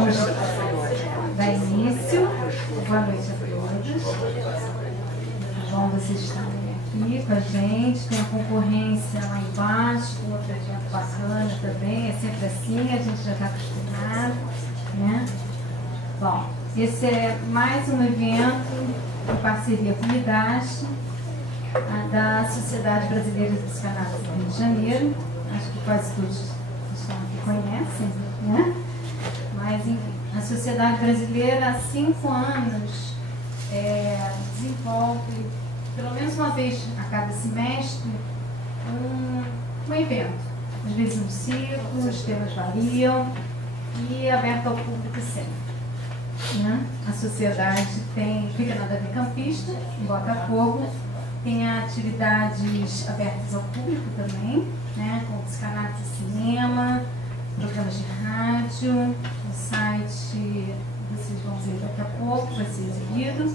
Vamos dar início. Boa noite a todos. Bom vocês estarem aqui com a gente. Tem a concorrência lá embaixo, com outro evento bacana também. É sempre assim, a gente já está acostumado, né? Bom, esse é mais um evento em parceria com o Midrash, da Sociedade Brasileira de Psicanálise do Rio de Janeiro. Acho que quase todos estão aqui conhecem, né? Mas, enfim, a Sociedade Brasileira, há 5 anos, desenvolve, pelo menos uma vez a cada semestre, um evento. Às vezes um ciclo, os temas variam e é aberto ao público sempre, né? A sociedade fica na Davi Campista, em Botafogo, tem atividades abertas ao público também, né? Com psicanálise e cinema, programas de rádio, o site, vocês vão ver daqui a pouco, vai ser exibido.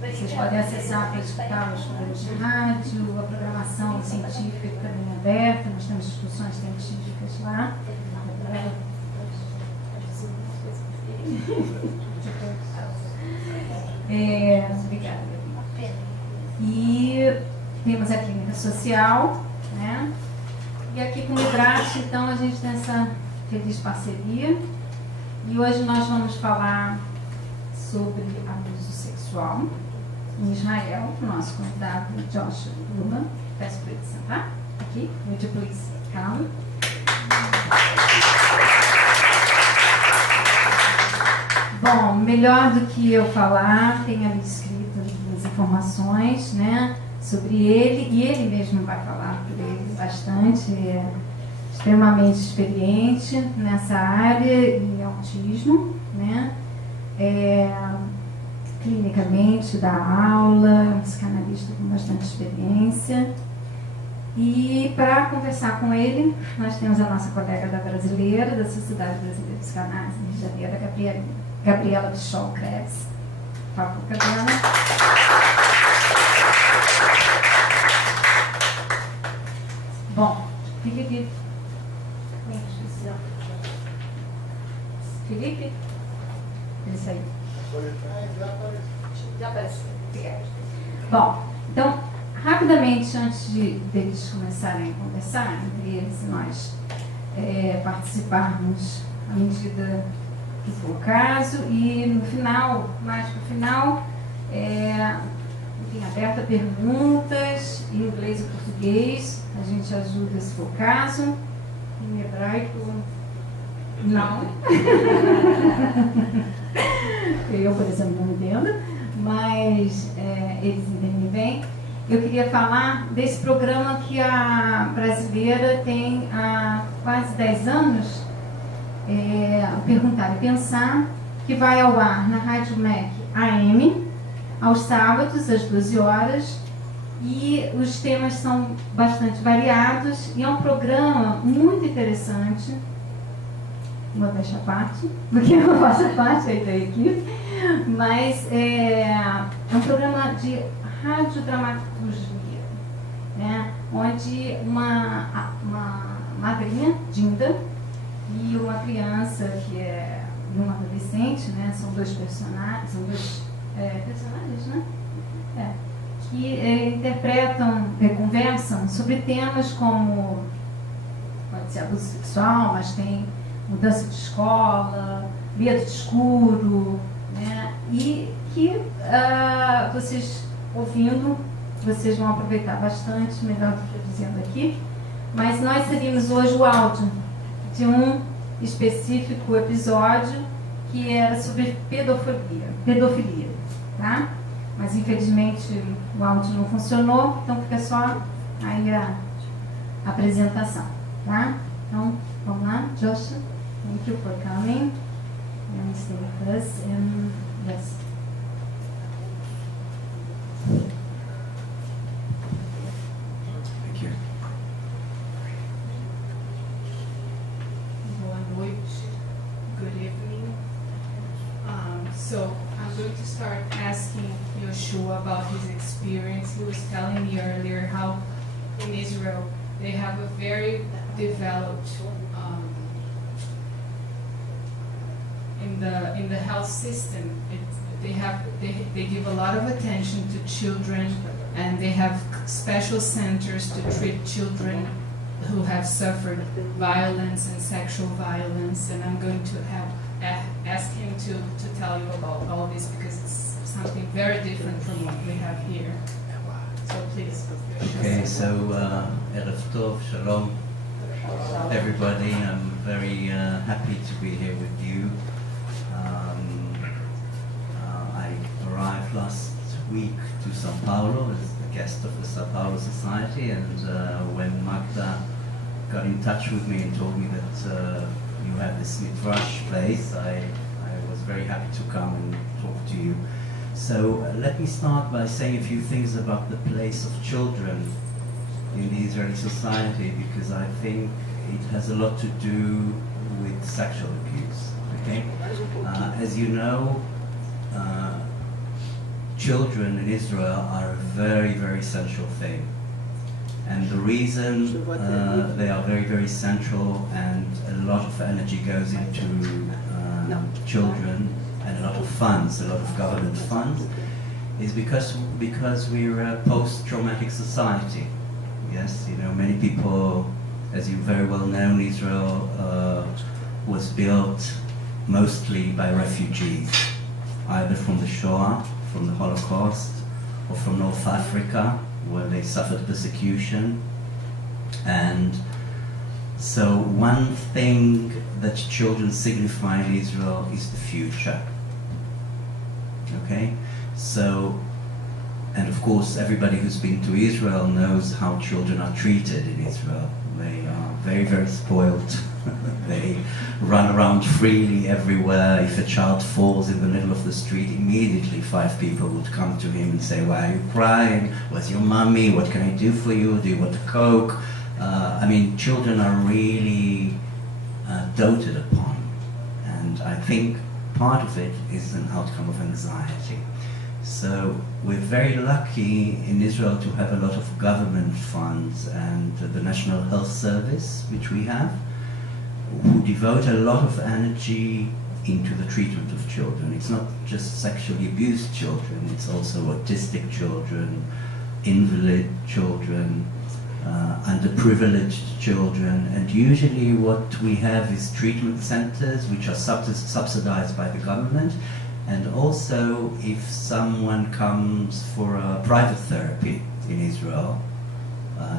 Vocês podem acessar para escutar os programas de rádio, a programação científica também é aberta, nós temos discussões científicas lá. Obrigada. E temos a clínica social, né? E aqui com o Midrash, então, a gente tem essa feliz parceria. E hoje nós vamos falar sobre abuso sexual em Israel, com o nosso convidado Joshua Lula. Peço para ele sentar aqui. Would you please come? Bom, melhor do que eu falar, tem ali escrito as informações, né, sobre ele, e ele mesmo vai falar por ele bastante, é extremamente experiente nessa área e autismo, né, clinicamente dá aula, um psicanalista com bastante experiência. E para conversar com ele, nós temos a nossa colega da brasileira, da Sociedade Brasileira de Psicanálise do Rio de Janeiro, Gabriela Bichol Krebs. Por favor, Gabriela. Bom, Felipe. Felipe? Ele saiu. Já apareceu. Obrigada. Bom, então, rapidamente, antes deles começarem a conversar, entre eles e nós participarmos à medida que for o caso, e no final, mais para o final, enfim, aberta a perguntas em inglês e português, a gente ajuda se for o caso, em hebraico, não. Eu, por exemplo, não entendo, mas eles entendem bem. Eu queria falar desse programa que a brasileira tem há quase 10 anos, Perguntar e Pensar, que vai ao ar na Rádio MEC AM, aos sábados, às 12 horas, e os temas são bastante variados, e é um programa muito interessante, vou deixar parte, porque eu faço parte aí da equipe, mas é um programa de radiodramaturgia, né, onde uma madrinha, Dinda, e uma criança que é um adolescente, né, são dois personagens, né, que interpretam, conversam sobre temas como, pode ser abuso sexual, mas tem mudança de escola, medo de escuro, né, e que vocês ouvindo, vocês vão aproveitar bastante, melhor do que eu dizendo aqui, mas nós teríamos hoje o áudio de um específico episódio que era sobre pedofilia, tá? Mas infelizmente o áudio não funcionou, então fica só aí a apresentação, tá? Então, vamos lá, Joshua, thank you for coming and stay with us, and yes. So I'm going to start asking Yoshua about his experience. He was telling me earlier how in Israel they have a very developed in the health system, they give a lot of attention to children, and they have special centers to treat children who have suffered violence and sexual violence. And I'm going to ask him to tell you about all this, because it's something very different from what we have here. So please. Okay, so Erev Tov, Shalom, everybody. I'm very happy to be here with you. I arrived last week to Sao Paulo as the guest of the Sao Paulo Society, and when Magda got in touch with me and told me that you have this Midrash place, I was very happy to come and talk to you. So let me start by saying a few things about the place of children in the Israeli society, because I think it has a lot to do with sexual abuse. Okay, as you know, children in Israel are a very, very central thing, and the reason they are very, very central, and a lot of energy goes into children, and a lot of funds, a lot of government funds, is because we're a post-traumatic society. Yes, you know, many people, as you very well know, Israel was built mostly by refugees, either from the Shoah, from the Holocaust, or from North Africa, where they suffered persecution. And so one thing that children signify in Israel is the future. Okay? So, and of course, everybody who's been to Israel knows how children are treated in Israel. They are very, very spoiled. They run around freely everywhere. If a child falls in the middle of the street, immediately 5 people would come to him and say, "Why are you crying? Where's your mommy? What can I do for you? Do you want a Coke?" I mean, children are really doted upon. And I think part of it is an outcome of anxiety. So we're very lucky in Israel to have a lot of government funds, and the National Health Service, which we have, who devote a lot of energy into the treatment of children. It's not just sexually abused children, it's also autistic children, invalid children, underprivileged children, and usually what we have is treatment centers which are subsidized by the government. And also, if someone comes for a private therapy in Israel,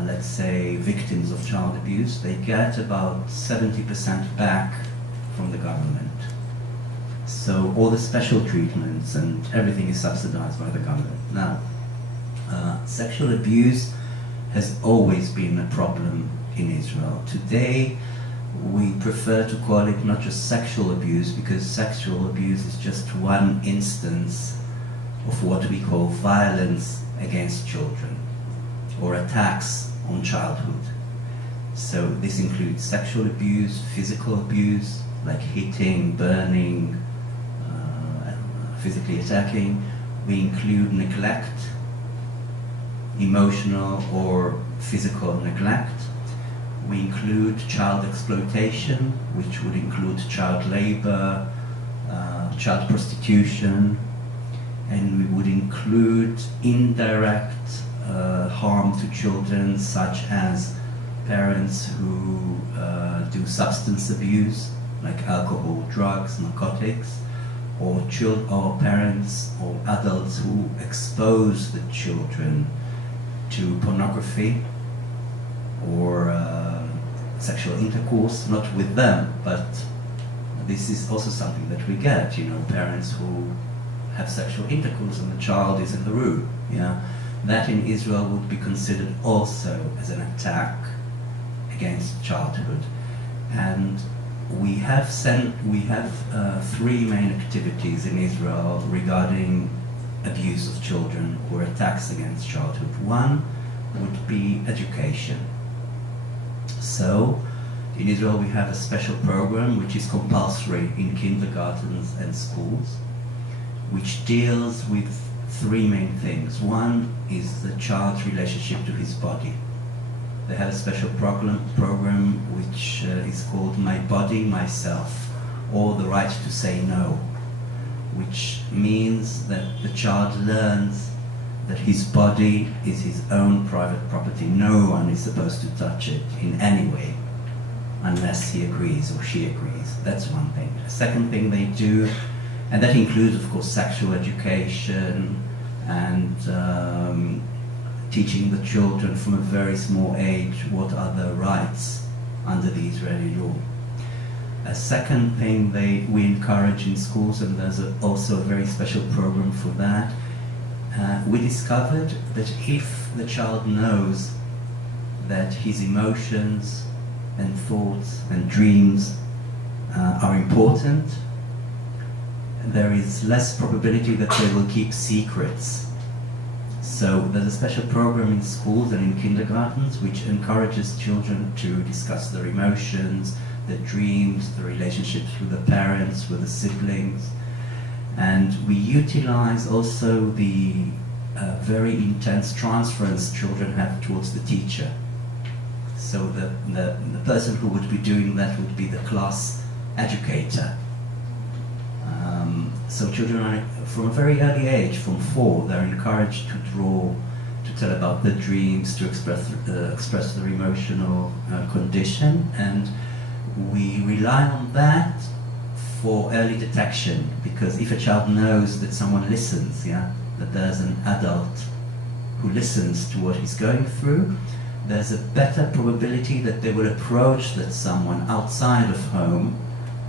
let's say victims of child abuse, they get about 70% back from the government. So all the special treatments and everything is subsidized by the government. Now, sexual abuse has always been a problem in Israel. Today, we prefer to call it not just sexual abuse, because sexual abuse is just one instance of what we call violence against children, or attacks on childhood. So this includes sexual abuse, physical abuse, like hitting, burning, physically attacking. We include neglect, emotional or physical neglect. We include child exploitation, which would include child labor, child prostitution, and we would include indirect harm to children, such as parents who do substance abuse, like alcohol, drugs, narcotics, or parents or adults who expose the children to pornography or sexual intercourse, not with them, but this is also something that we get, you know, parents who have sexual intercourse and the child is in the room, yeah. That in Israel would be considered also as an attack against childhood. And we have 3 main activities in Israel regarding abuse of children or attacks against childhood. One would be education. So, in Israel we have a special program which is compulsory in kindergartens and schools, which deals with 3 main things. One is the child's relationship to his body. They have a special program which is called My Body, Myself, or the right to say no, which means that the child learns that his body is his own private property. No one is supposed to touch it in any way unless he agrees or she agrees. That's one thing. A second thing they do, and that includes, of course, sexual education and teaching the children from a very small age what are their rights under the Israeli law. A second thing we encourage in schools, and there's also a very special program for that, we discovered that if the child knows that his emotions and thoughts and dreams are important, there is less probability that they will keep secrets. So there's a special program in schools and in kindergartens which encourages children to discuss their emotions, their dreams, their relationships with the parents, with the siblings. And we utilize also the very intense transference children have towards the teacher. So the person who would be doing that would be the class educator. So children are, from a very early age, from 4, they're encouraged to draw, to tell about their dreams, to express their emotional condition, and we rely on that for early detection, because if a child knows that someone listens, that there's an adult who listens to what he's going through, there's a better probability that they will approach that someone outside of home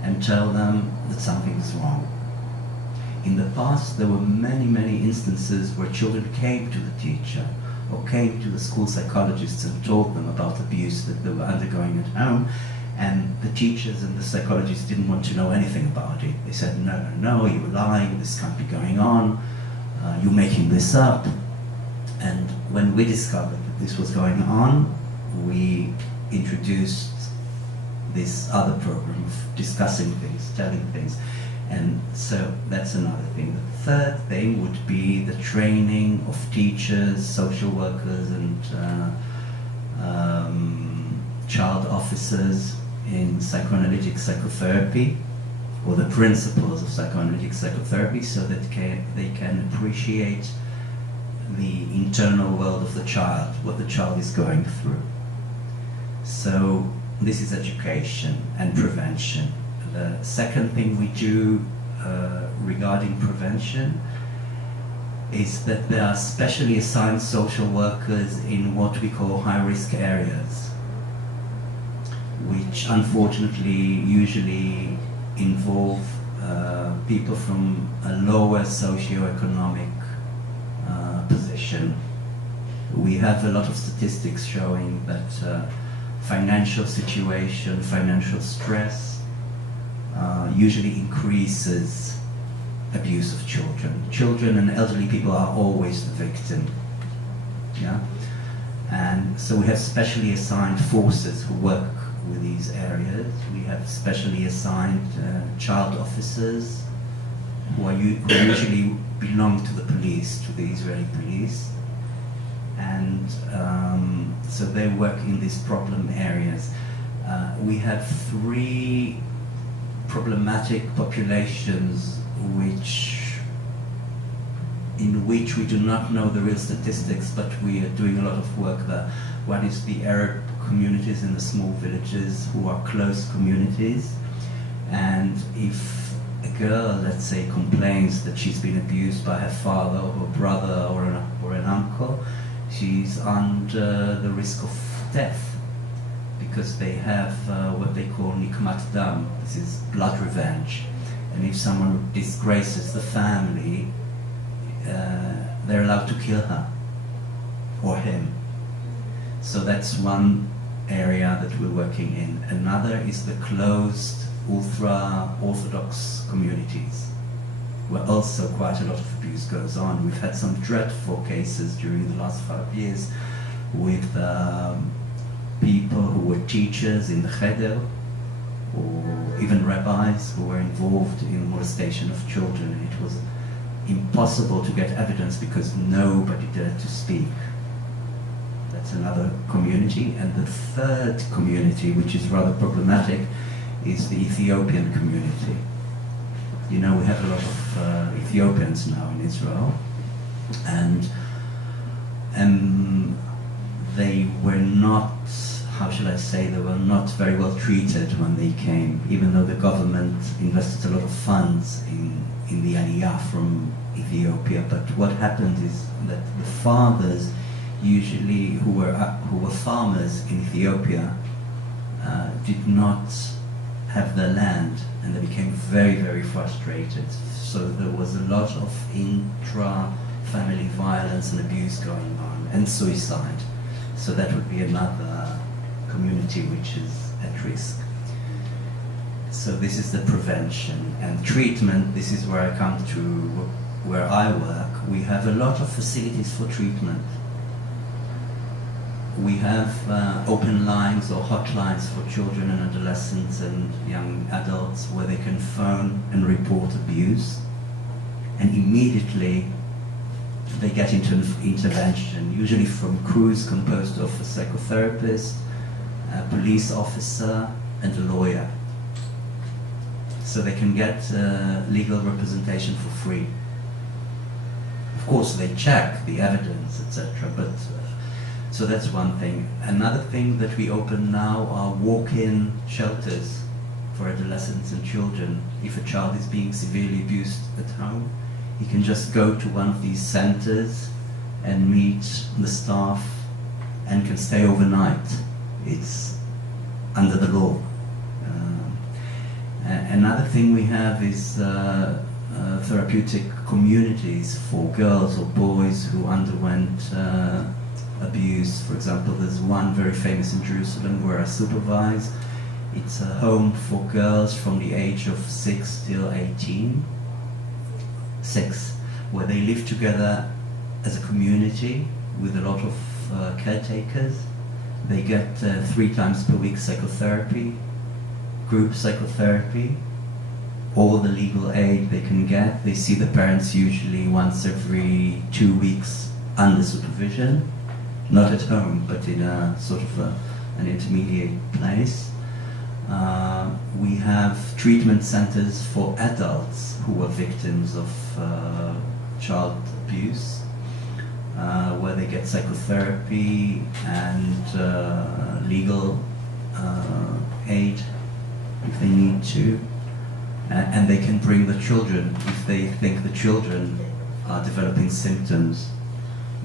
and tell them that something is wrong. In the past, there were many, many instances where children came to the teacher or came to the school psychologists and told them about abuse that they were undergoing at home, and the teachers and the psychologists didn't want to know anything about it. They said, no, you're lying, this can't be going on, you're making this up. And when we discovered that this was going on, we introduced this other program of discussing things, telling things. And so that's another thing. The third thing would be the training of teachers, social workers, and child officers in psychoanalytic psychotherapy, or the principles of psychoanalytic psychotherapy, so that they can appreciate the internal world of the child, what the child is going through. So this is education and prevention. The second thing we do regarding prevention is that there are specially assigned social workers in what we call high-risk areas, which unfortunately usually involve people from a lower socioeconomic position. We have a lot of statistics showing that financial situation, financial stress usually increases abuse of children. Children and elderly people are always the victim. And so we have specially assigned forces who work with these areas. We have specially assigned child officers who usually belong to the police, to the Israeli police. And so they work in these problem areas. We have 3 problematic populations in which we do not know the real statistics, but we are doing a lot of work there. One is the Arab communities in the small villages who are close communities, and if a girl, let's say, complains that she's been abused by her father or brother or an uncle, she's under the risk of death, because they have what they call nikmat dam. This is blood revenge, and if someone disgraces the family, they're allowed to kill her or him. So that's one area that we're working in. Another is the closed ultra-Orthodox communities, where also quite a lot of abuse goes on. We've had some dreadful cases during the last 5 years with people who were teachers in the cheder, or even rabbis who were involved in molestation of children. And it was impossible to get evidence because nobody dared to speak. That's another community. And the third community, which is rather problematic, is the Ethiopian community. You know, we have a lot of Ethiopians now in Israel, and they were not, how shall I say, they were not very well treated when they came, even though the government invested a lot of funds in the Aliyah from Ethiopia. But what happened is that the fathers, usually who were farmers in Ethiopia, did not have their land, and they became very, very frustrated. So there was a lot of intra-family violence and abuse going on, and suicide. So that would be another community which is at risk. So this is the prevention. And treatment, this is where I come to, where I work. We have a lot of facilities for treatment. We have open lines or hotlines for children and adolescents and young adults where they can phone and report abuse, and immediately they get into intervention, usually from crews composed of a psychotherapist, a police officer, and a lawyer. So they can get legal representation for free. Of course, they check the evidence, etc., but so that's one thing. Another thing that we open now are walk-in shelters for adolescents and children. If a child is being severely abused at home, he can just go to one of these centers and meet the staff and can stay overnight. It's under the law. Another thing we have is therapeutic communities for girls or boys who underwent abuse. For example, there's one very famous in Jerusalem where I supervise. It's a home for girls from the age of 6 till 18, where they live together as a community with a lot of caretakers. They get 3 times per week psychotherapy, group psychotherapy, all the legal aid they can get. They see the parents usually once every 2 weeks under supervision. Not at home, but in a sort of an intermediate place. We have treatment centers for adults who were victims of child abuse, where they get psychotherapy and legal aid if they need to. And they can bring the children, if they think the children are developing symptoms,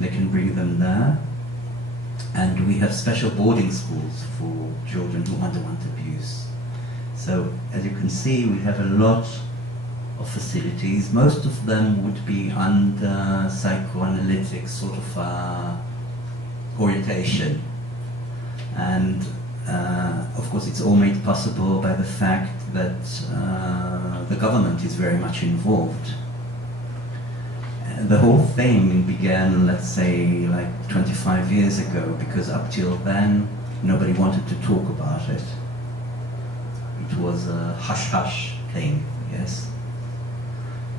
they can bring them there. And we have special boarding schools for children who underwent abuse. So, as you can see, we have a lot of facilities. Most of them would be under psychoanalytic sort of orientation. And, of course, it's all made possible by the fact that the government is very much involved. The whole thing began, let's say, like 25 years ago, because up till then, nobody wanted to talk about it. It was a hush-hush thing, yes?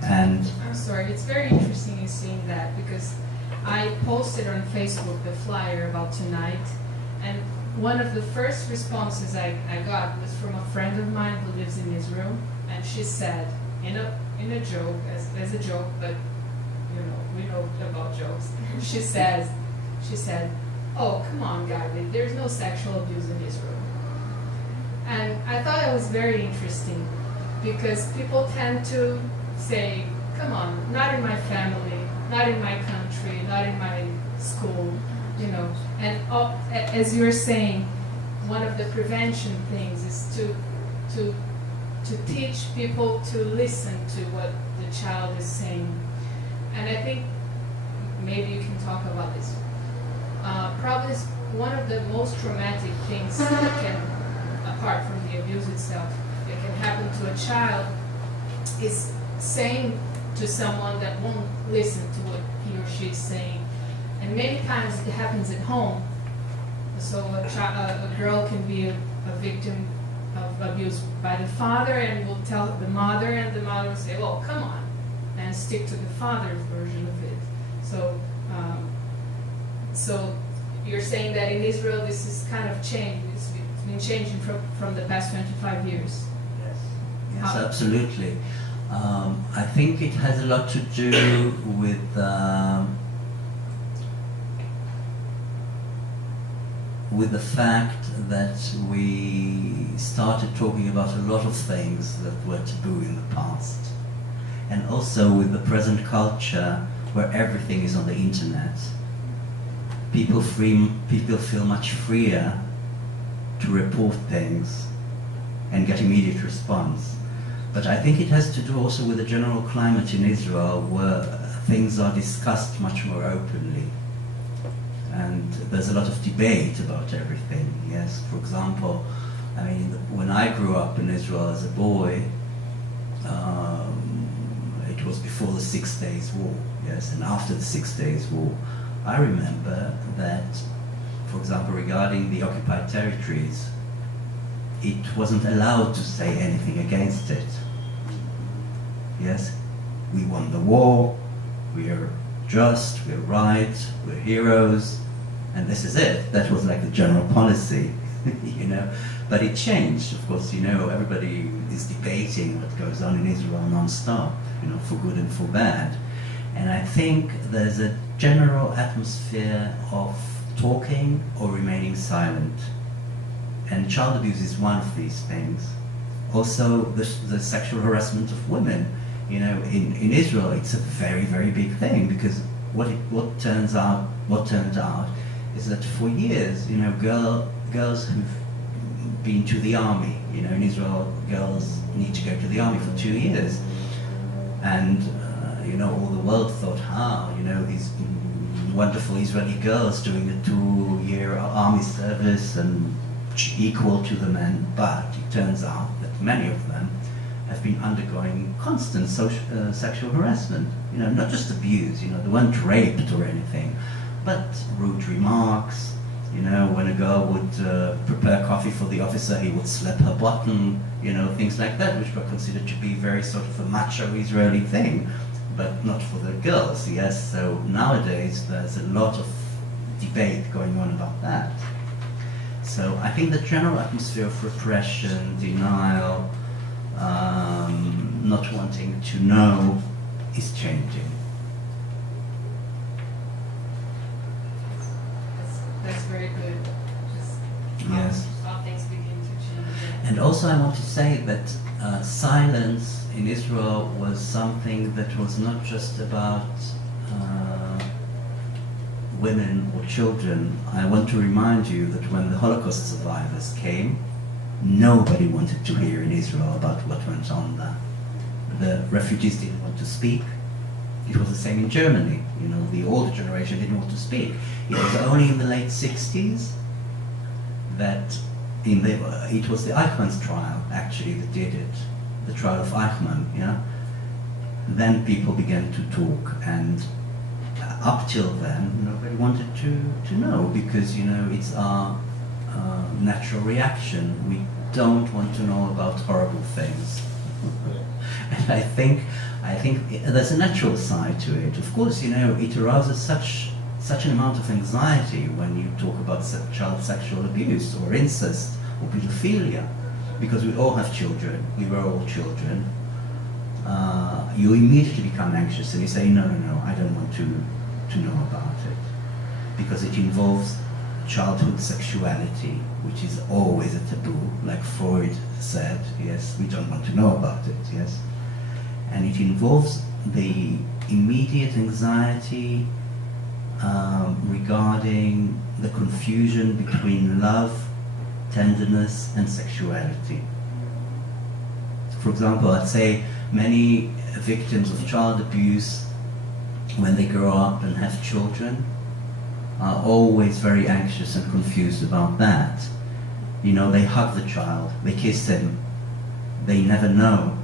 And I'm sorry, it's very interesting you seeing that, because I posted on Facebook the flyer about tonight, and one of the first responses I got was from a friend of mine who lives in Israel, and she said, in a joke, as a joke, but you know, we know about jokes. She said, "Oh, come on, Gabby, there's no sexual abuse in Israel." And I thought it was very interesting, because people tend to say, "Come on, not in my family, not in my country, not in my school," you know. And as you were saying, one of the prevention things is to teach people to listen to what the child is saying. And I think maybe you can talk about this. Probably one of the most traumatic things that can, apart from the abuse itself, that can happen to a child is saying to someone that won't listen to what he or she is saying. And many times it happens at home. So a girl can be a victim of abuse by the father and will tell the mother, and the mother will say, "Well, come on," and stick to the father's version of it. So you're saying that in Israel this is kind of changed. It's been changing from the past 25 years. Yes, absolutely. I think it has a lot to do with the fact that we started talking about a lot of things that were taboo in the past, and also with the present culture where everything is on the internet. People feel much freer to report things and get immediate response. But I think it has to do also with the general climate in Israel, where things are discussed much more openly. And there's a lot of debate about everything, yes. For example, I mean, when I grew up in Israel as a boy, it was before the 6 Days War, yes, and after the 6 Days War. I remember that, for example, regarding the occupied territories, it wasn't allowed to say anything against it. Yes, we won the war, we're just, we're right, we're heroes, and this is it. That was like the general policy, you know. But it changed, of course, you know, everybody is debating what goes on in Israel non-stop, you know, for good and for bad. And I think there's a general atmosphere of talking or remaining silent. And child abuse is one of these things. Also, the sexual harassment of women. You know, in Israel, it's a very, very big thing, because what turned out is that for years, you know, girls who've been to the army, you know, in Israel, girls need to go to the army for 2 years. And, you know, all the world thought, you know, these wonderful Israeli girls doing a 2-year army service and equal to the men. But it turns out that many of them have been undergoing constant sexual harassment. You know, not just abuse, you know, they weren't raped or anything, but rude remarks. You know, when a girl would prepare coffee for the officer, he would slap her bottom, you know, things like that, which were considered to be very sort of a macho Israeli thing, but not for the girls, yes. So nowadays there's a lot of debate going on about that. So I think the general atmosphere of repression, denial, not wanting to know is changing. That's very good. Just Yes. how things begin to change. And also I want to say that silence in Israel was something that was not just about women or children. I want to remind you that when the Holocaust survivors came, nobody wanted to hear in Israel about what went on there. The refugees didn't want to speak. It was the same in Germany. You know, the older generation didn't want to speak. It was only in the late 60s that it was the Eichmann's trial, actually, that did it. The trial of Eichmann, yeah? Then people began to talk, and up till then, nobody wanted to know, because, you know, it's our natural reaction. We don't want to know about horrible things. And I think there's a natural side to it. Of course, you know, it arouses such an amount of anxiety when you talk about child sexual abuse or incest or pedophilia, because we all have children. We were all children. You immediately become anxious and you say, no, I don't want to know about it, because it involves childhood sexuality, which is always a taboo, like Freud said, yes, we don't want to know about it, yes. And it involves the immediate anxiety regarding the confusion between love, tenderness, and sexuality. For example, I'd say many victims of child abuse, when they grow up and have children, are always very anxious and confused about that. You know, they hug the child, they kiss him, they never know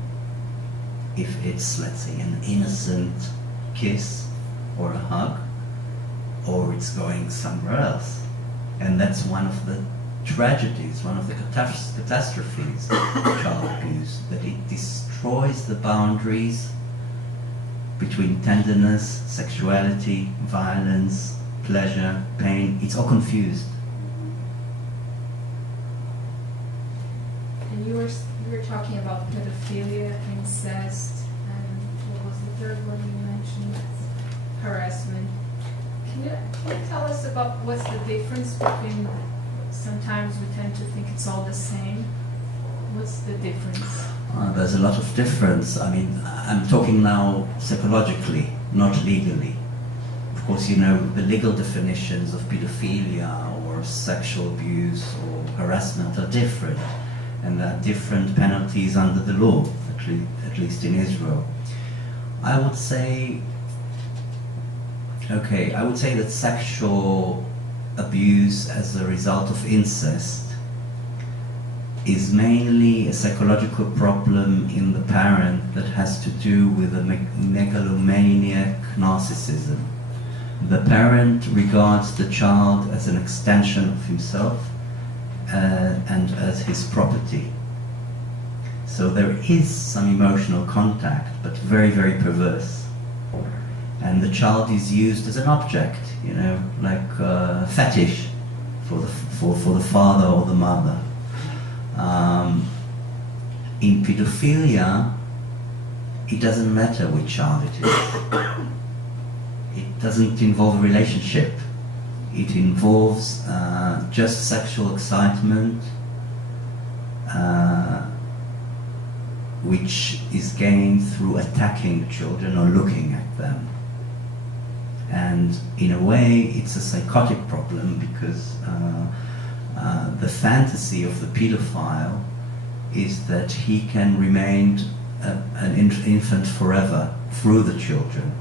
if it's, let's say, an innocent kiss or a hug, or it's going somewhere else. And that's one of the tragedies, one of the catastrophes of child abuse, that it destroys the boundaries between tenderness, sexuality, violence, pleasure, pain. It's all confused. And you were we were talking about pedophilia, incest, and what was the third one you mentioned? Harassment. Can you tell us about what's the difference between, sometimes we tend to think it's all the same. What's the difference? There's a lot of difference. I mean, I'm talking now psychologically, not legally. Of course, you know, the legal definitions of pedophilia or sexual abuse or harassment are different. And there are different penalties under the law, at least in Israel. I would say that sexual abuse as a result of incest is mainly a psychological problem in the parent that has to do with a megalomaniac narcissism. The parent regards the child as an extension of himself and as his property. So there is some emotional contact, but very, very perverse. And the child is used as an object, you know, like a fetish for the father or the mother. In pedophilia, it doesn't matter which child it is. It doesn't involve a relationship. It involves just sexual excitement, which is gained through attacking children or looking at them. And in a way, it's a psychotic problem because the fantasy of the pedophile is that he can remain an infant forever through the children.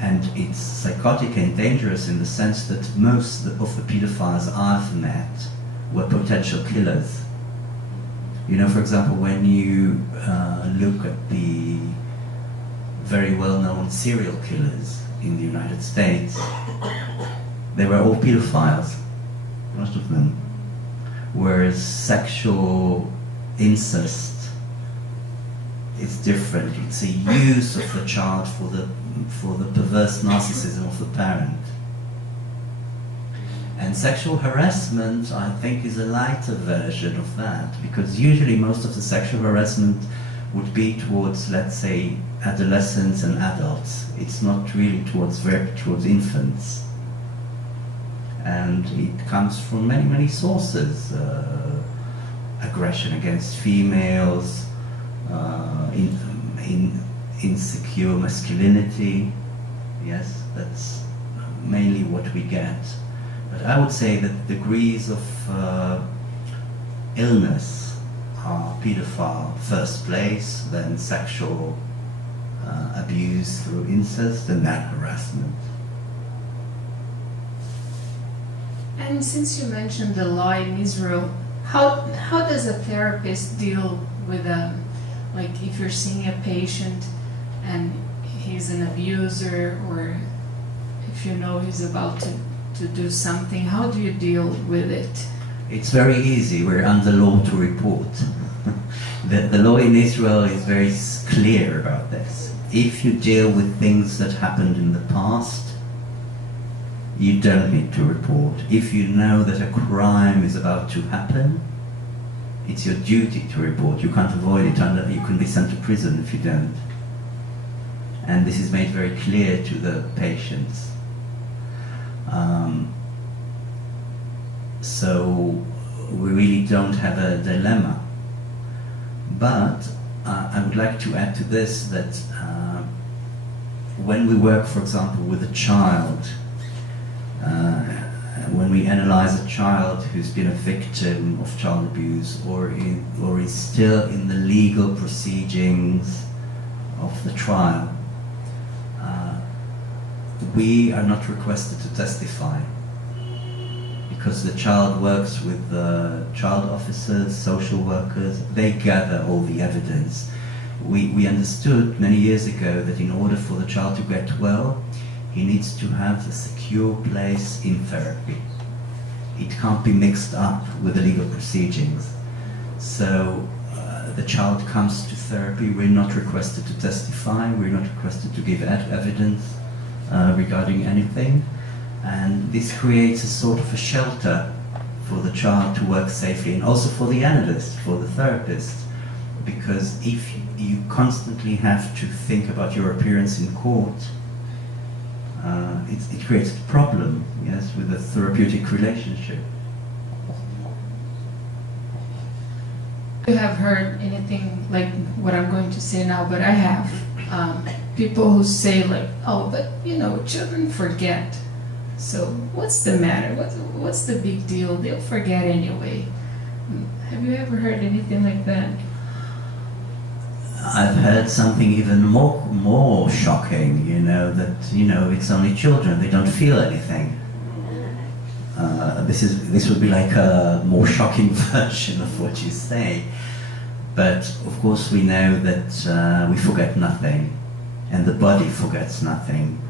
And it's psychotic and dangerous in the sense that most of the pedophiles I've met were potential killers. You know, for example, when you look at the very well-known serial killers in the United States, they were all pedophiles, most of them. Whereas sexual incest is different. It's a use of the child for the perverse narcissism of the parent. And sexual harassment, I think, is a lighter version of that, because usually most of the sexual harassment would be towards, let's say, adolescents and adults. It's not really towards infants. And it comes from many, many sources. Aggression against females, insecure masculinity. Yes, that's mainly what we get. But I would say that degrees of illness are pedophile first place, then sexual abuse through incest, and then harassment. And since you mentioned the law in Israel, how does a therapist deal with like if you're seeing a patient and he's an abuser, or if you know he's about to do something, how do you deal with it? It's very easy. We're under law to report. The law in Israel is very clear about this. If you deal with things that happened in the past, you don't need to report. If you know that a crime is about to happen, it's your duty to report. You can't avoid it. You can be sent to prison if you don't. And this is made very clear to the patients. So we really don't have a dilemma. But I would like to add to this that when we work, for example, with a child, when we analyze a child who's been a victim of child abuse or is still in the legal proceedings of the trial, we are not requested to testify because the child works with child officers, social workers. They gather all the evidence. We understood many years ago that in order for the child to get well, he needs to have a secure place in therapy. It can't be mixed up with the legal proceedings. So the child comes to therapy. We're not requested to testify. We're not requested to give evidence regarding anything. And this creates a sort of a shelter for the child to work safely, and also for the analyst, for the therapist. Because if you constantly have to think about your appearance in court, it creates a problem, yes, with a therapeutic relationship. You have heard anything like what I'm going to say now, but I have. People who say like, oh, but children forget. So what's the matter? What's the big deal? They'll forget anyway. Have you ever heard anything like that? I've heard something even more shocking, that it's only children, they don't feel anything. This would be like a more shocking version of what you say. But of course we know that we forget nothing, and the body forgets nothing.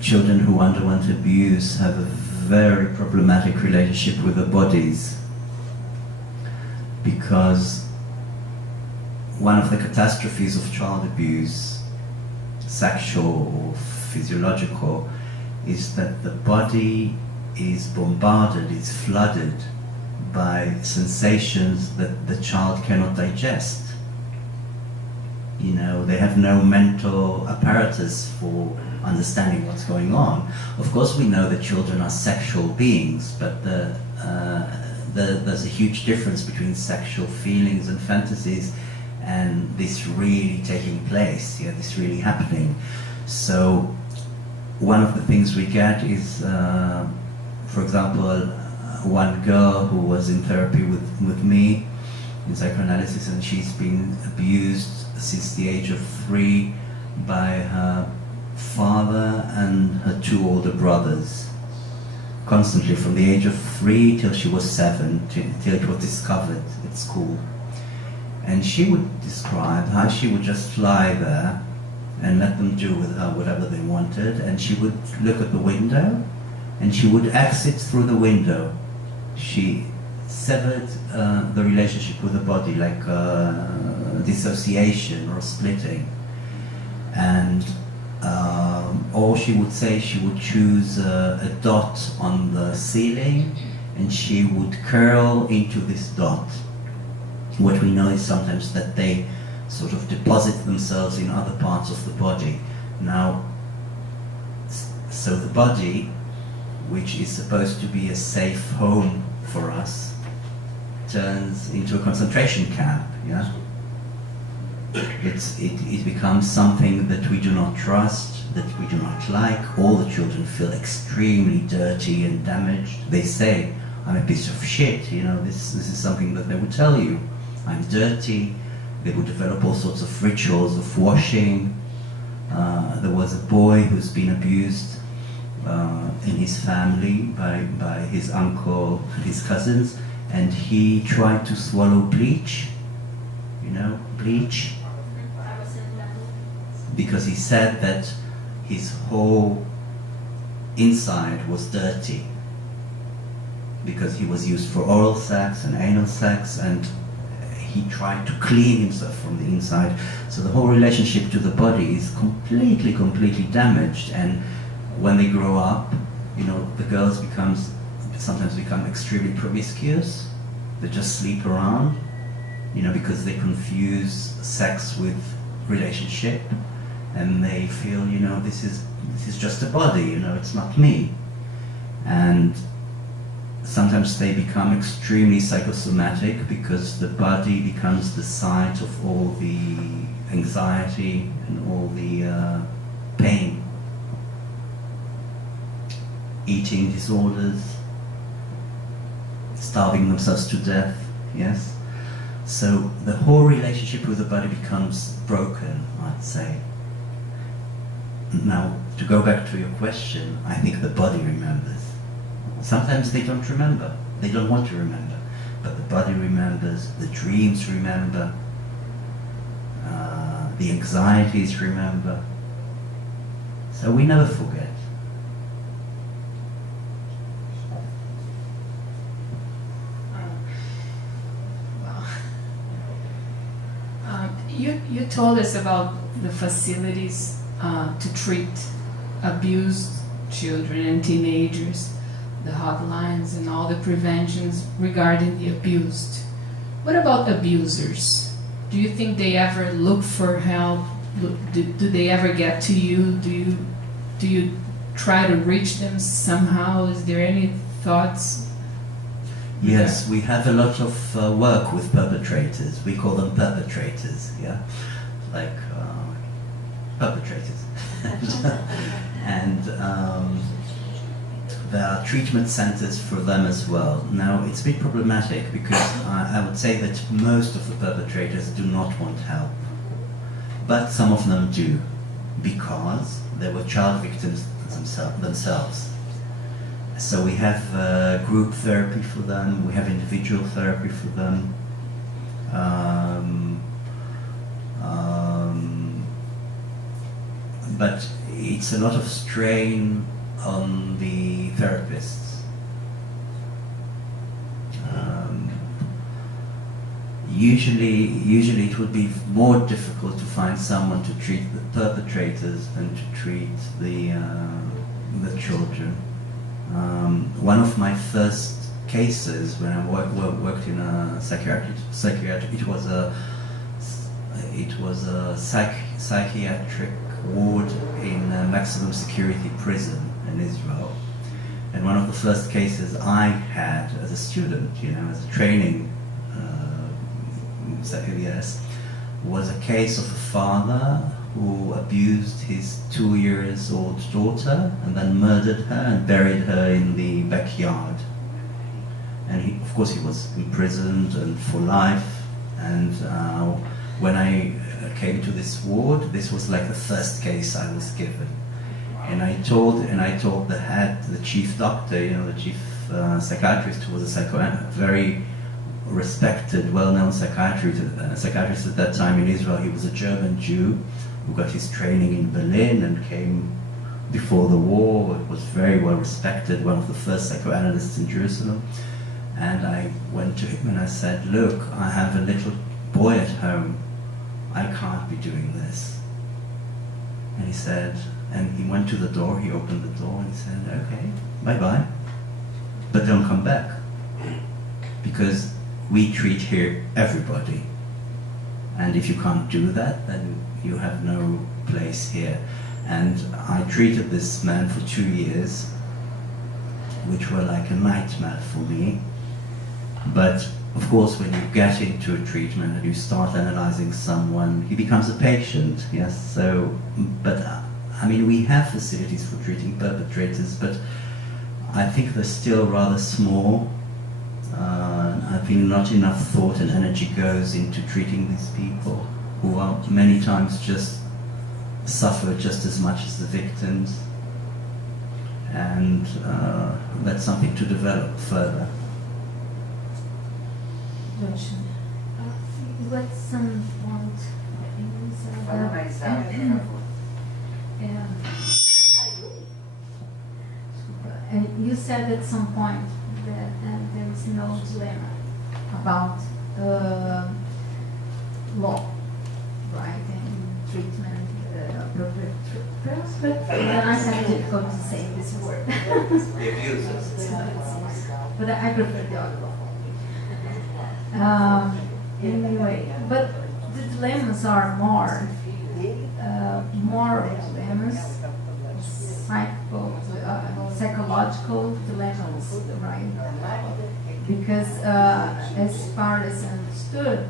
Children who underwent abuse have a very problematic relationship with their bodies, because one of the catastrophes of child abuse, sexual or physiological, is that the body is bombarded, is flooded by sensations that the child cannot digest. They have no mental apparatus for understanding what's going on. Of course we know that children are sexual beings, but there's a huge difference between sexual feelings and fantasies and this really taking place, this really happening. So one of the things we get is, for example, one girl who was in therapy with me in psychoanalysis, and she's been abused since the age of 3 by her father and her 2 older brothers, constantly from the age of 3 till she was 7, till it was discovered at school. And she would describe how she would just lie there and let them do with her whatever they wanted, and she would look at the window and she would exit through the window. She severed the relationship with the body, like dissociation or splitting. And or she would say she would choose a dot on the ceiling and she would curl into this dot. What we know is sometimes that they sort of deposit themselves in other parts of the body. Now, so the body, which is supposed to be a safe home for us, turns into a concentration camp, yeah? It becomes something that we do not trust, that we do not like. All the children feel extremely dirty and damaged. They say, I'm a piece of shit, this is something that they would tell you. I'm dirty. They would develop all sorts of rituals of washing. There was a boy who's been abused in his family by his uncle and his cousins, and he tried to swallow bleach, bleach, because he said that his whole inside was dirty, because he was used for oral sex and anal sex, and he tried to clean himself from the inside. So the whole relationship to the body is completely damaged. And when they grow up, the girls sometimes become extremely promiscuous. They just sleep around, because they confuse sex with relationship, and they feel, this is just a body, it's not me. And sometimes they become extremely psychosomatic because the body becomes the site of all the anxiety and all the pain. Eating disorders, starving themselves to death, yes? So the whole relationship with the body becomes broken, I'd say. Now, to go back to your question, I think the body remembers. Sometimes they don't remember, they don't want to remember, but the body remembers, the dreams remember, the anxieties remember. So we never forget. You told us about the facilities to treat abused children and teenagers, the hotlines and all the preventions regarding the abused. What about abusers? Do you think they ever look for help? Do they ever get to you? Do you try to reach them somehow? Is there any thoughts? Yes, we have a lot of work with perpetrators. We call them perpetrators, yeah, like perpetrators. And there are treatment centers for them as well. Now, it's a bit problematic because I would say that most of the perpetrators do not want help. But some of them do, because they were child victims themselves. So we have group therapy for them, we have individual therapy for them. But it's a lot of strain on the therapists. Usually it would be more difficult to find someone to treat the perpetrators than to treat the children. One of my first cases when I worked in a psychiatric, it was a psychiatric ward in a maximum security prison in Israel. And one of the first cases I had as a student, as a training, was a case of a father who abused his 2-year-old daughter and then murdered her and buried her in the backyard. And of course he was imprisoned and for life. And when I came to this ward, this was like the first case I was given. And I told the chief doctor, the chief psychiatrist, who was a very respected, well-known psychiatrist at that time in Israel. He was a German Jew who got his training in Berlin and came before the war. It was very well respected, one of the first psychoanalysts in Jerusalem. And I went to him and I said, look, I have a little boy at home. I can't be doing this. And he said, and he went to the door, he opened the door and he said, okay, bye-bye, but don't come back. Because we treat here everybody. And if you can't do that, then you have no place here. And I treated this man for 2 years, which were like a nightmare for me. But of course, when you get into a treatment and you start analyzing someone, he becomes a patient, yes? So, but we have facilities for treating perpetrators, but I think they're still rather small. I think not enough thought and energy goes into treating these people who are many times just suffer just as much as the victims, and that's something to develop further. What's some point? You said at some point that there is no dilemma about law, right, and treatment, I have difficulty to say this word. The abusers. But I prefer the other law. Anyway, but the dilemmas are more moral dilemmas, psychological dilemmas, right? Because as far as understood,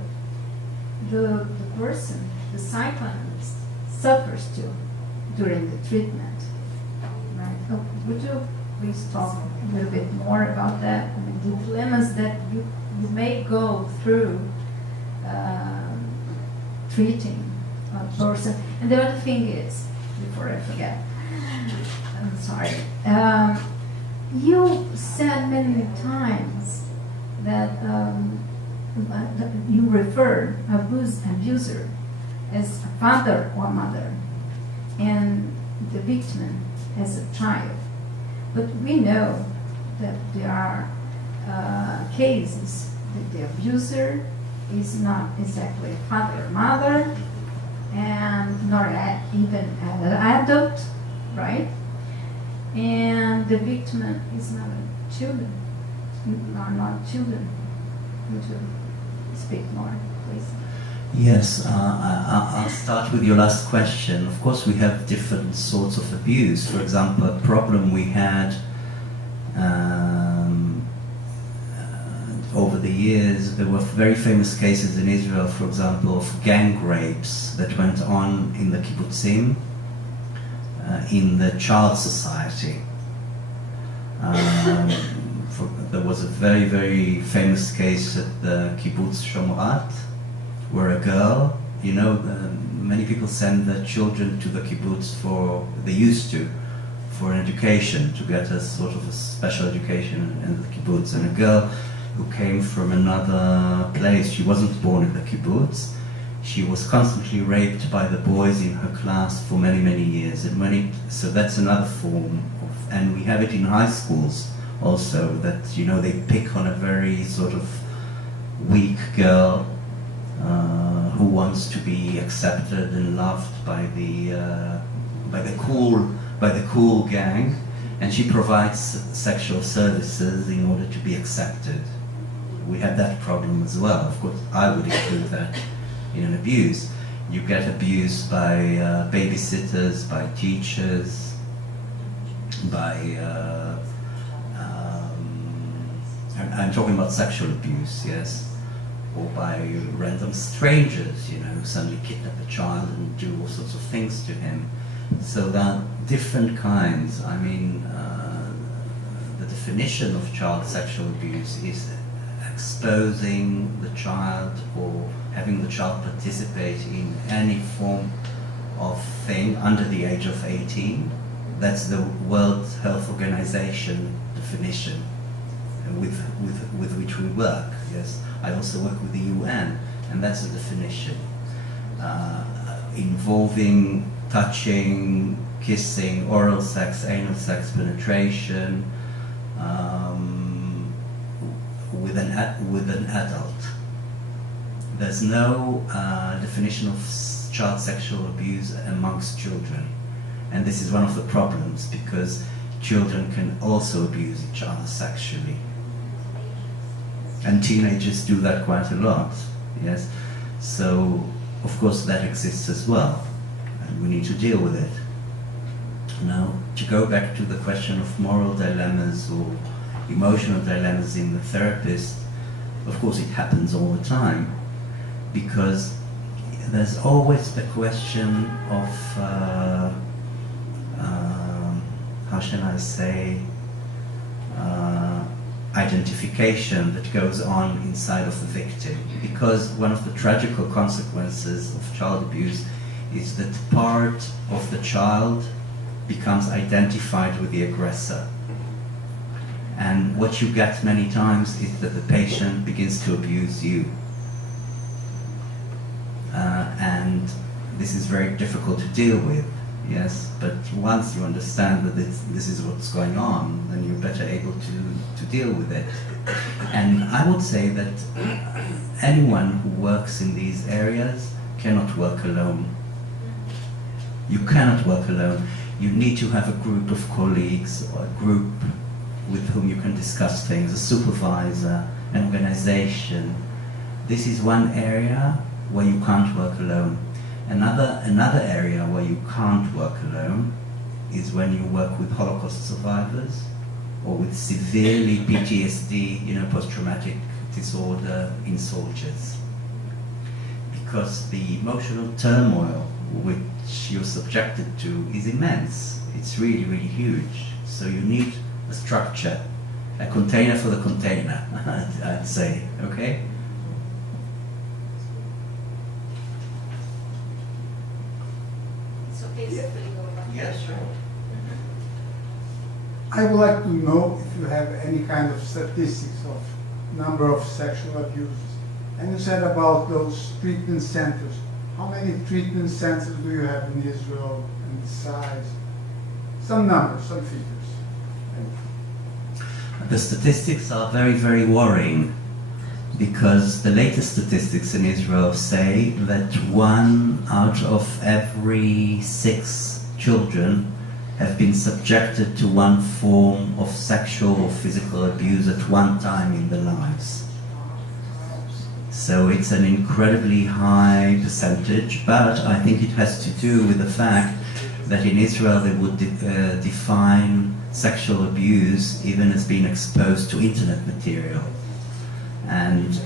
the person, the psychoanalyst, suffers too during the treatment, right? Oh, would you please talk a little bit more about that? The dilemmas that you may go through treating a person. And the other thing is, before I forget, I'm sorry, you said many times that you refer abuser as a father or mother and the victim as a child. But we know that there are cases that the abuser is not exactly a father or mother, and nor even an adult, right? and the victim is not children, are not children. Would you speak more, please? Yes, I'll start with your last question. Of course, we have different sorts of abuse. For example, a problem we had over the years, there were very famous cases in Israel, for example, of gang rapes that went on in the kibbutzim, in the child society. There was a very, very famous case at the kibbutz Shomrat, where a girl, you know, many people send their children to the kibbutz they used to, for an education, to get a sort of a special education in the kibbutz. And a girl who came from another place, she wasn't born in the kibbutz, she was constantly raped by the boys in her class for many, many years. So that's another form of, and we have it in high schools also, that, you know, they pick on a very sort of weak girl who wants to be accepted and loved by the cool gang, and she provides sexual services in order to be accepted. We have that problem as well. Of course, I would include that in an abuse. You get abused by babysitters, by teachers, by I'm talking about sexual abuse, yes, or by random strangers, you know, who suddenly kidnap a child and do all sorts of things to him. So there are different kinds. I mean, the definition of child sexual abuse is exposing the child or having the child participate in any form of thing under the age of 18. That's the World Health Organization definition with which we work. Yes, I also work with the UN, and that's the definition. Involving touching, kissing, oral sex, anal sex, penetration with an adult. There's no definition of child sexual abuse amongst children, and this is one of the problems, because children can also abuse each other sexually, and teenagers do that quite a lot. Yes, so of course that exists as well, and we need to deal with it. Now, to go back to the question of moral dilemmas or emotional dilemmas in the therapist, of course it happens all the time, because there's always the question of how shall I say, identification that goes on inside of the victim. Because one of the tragical consequences of child abuse is that part of the child becomes identified with the aggressor. And what you get many times is that the patient begins to abuse you. And this is very difficult to deal with, yes? But once you understand that this is what's going on, then you're better able to deal with it. And I would say that anyone who works in these areas cannot work alone. You cannot work alone. You need to have a group of colleagues, or a group with whom you can discuss things, a supervisor, an organization. This is one area where you can't work alone. Another area where you can't work alone is when you work with Holocaust survivors or with severely PTSD, post-traumatic disorder in soldiers. Because the emotional turmoil which you're subjected to is immense. It's really, really huge. So you need a structure, a container for the container, I'd say, okay? It's okay, Yeah. Yes, sure. I would like to know if you have any kind of statistics of number of sexual abuses. And you said about those treatment centers. How many treatment centers do you have in Israel, and the size? Some numbers, some figures. Thank you. The statistics are very, very worrying, because the latest statistics in Israel say that 1 out of every 6 children have been subjected to one form of sexual or physical abuse at one time in their lives. So it's an incredibly high percentage, but I think it has to do with the fact that in Israel they would define sexual abuse even as being exposed to internet material. And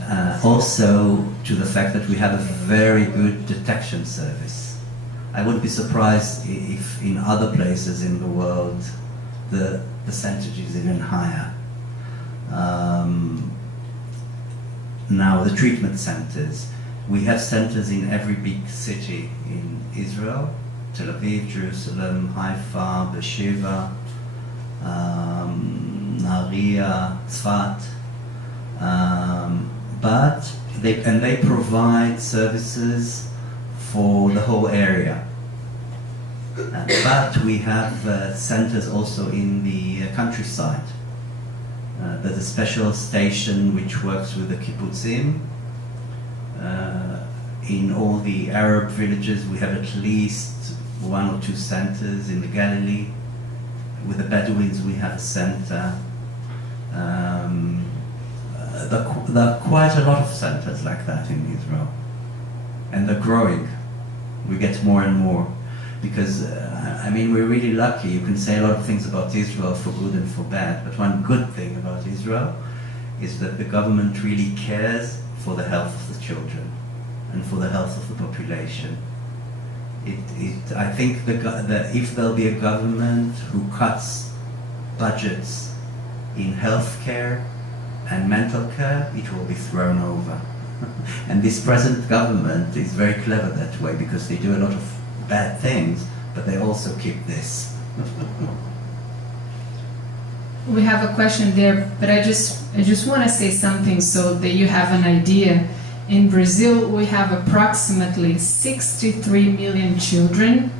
also to the fact that we have a very good detection service. I wouldn't be surprised if in other places in the world the percentage is even higher. Now the treatment centers. We have centers in every big city in Israel: Tel Aviv, Jerusalem, Haifa, Beersheba, Nahariya, Tzfat. But they provide services for the whole area. But we have centers also in the countryside. There's a special station which works with the kibbutzim. In all the Arab villages we have at least 1 or 2 centers. In the Galilee, with the Bedouins we have a center. There are quite a lot of centers like that in Israel, and they're growing. We get more and more, because we're really lucky. You can say a lot of things about Israel for good and for bad, but one good thing about Israel is that the government really cares for the health of the children and for the health of the population. I think if there'll be a government who cuts budgets in healthcare and mental care, it will be thrown over. And this present government is very clever that way, because they do a lot of bad things, but they also keep this. We have a question there, but I just want to say something so that you have an idea. In Brazil, we have approximately 63 million children,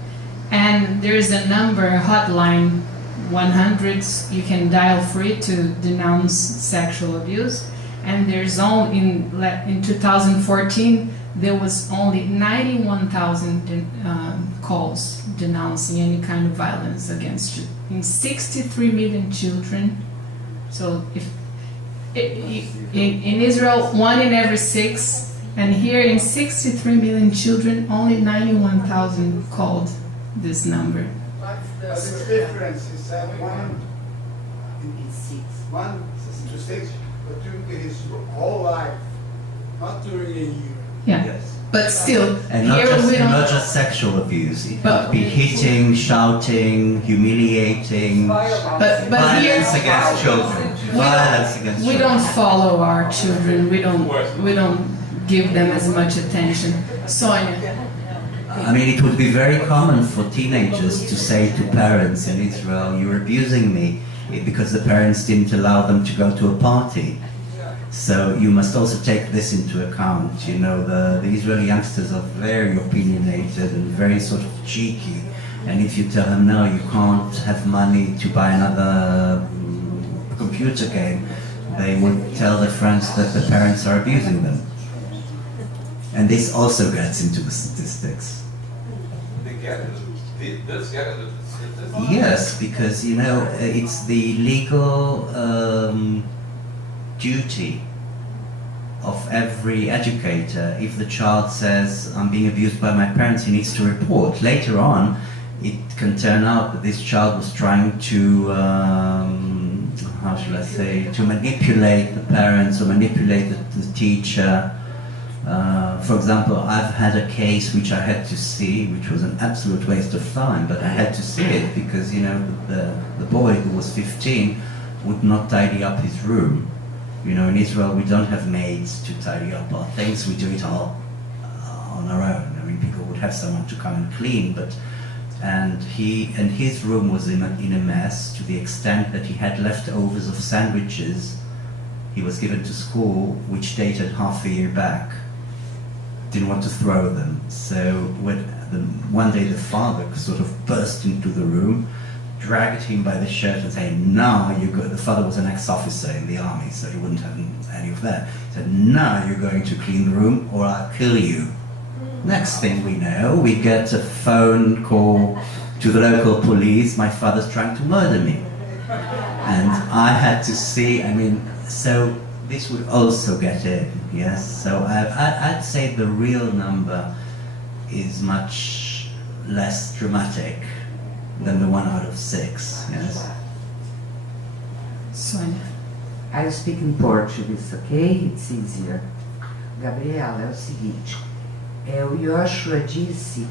and there is a number, a hotline, 100, you can dial free to denounce sexual abuse. And there's only, in 2014, there was only 91,000 calls denouncing any kind of violence against you. In 63 million children. So if in Israel, 1 in every 6, and here in 63 million children, only 91,000 called this number. What's the difference? Is that 1 to 6, but during his whole life, not during a year. Yeah. Yes. But still, And here we don't. not just sexual abuse. It could be hitting, shouting, humiliating, But violence here against children. Violence against we children. don't follow our children. We don't give them as much attention. Sonia. It would be very common for teenagers to say to parents in Israel, "You're abusing me," because the parents didn't allow them to go to a party. So you must also take this into account. The Israeli youngsters are very opinionated and very sort of cheeky. And if you tell them, no, you can't have money to buy another computer game, they would tell their friends that the parents are abusing them. And this also gets into the statistics. They get it. Does get it. Yes, because, it's the legal duty of every educator. If the child says, I'm being abused by my parents, he needs to report. Later on, it can turn out that this child was trying to, to manipulate the parents or manipulate the teacher. For example, I've had a case which I had to see, which was an absolute waste of time, but I had to see it because, the boy who was 15 would not tidy up his room. In Israel we don't have maids to tidy up our things, we do it all on our own. People would have someone to come and clean, and his room was in a mess to the extent that he had leftovers of sandwiches he was given to school, which dated half a year back. Didn't want to throw them. So one day the father sort of burst into the room, dragged him by the shirt and saying, "No, the father was an ex-officer in the army, so he wouldn't have any of that. He said, "No, you're going to clean the room or I'll kill you." Next thing we know, we get a phone call to the local police, my father's trying to murder me. And I had to see, I mean, so this would also get in, yes? So I'd say the real number is much less dramatic than the 1 out of 6, yes? Sonia. I speak in Portuguese, okay? It's easier. Gabriela, é o seguinte, o Yoshua disse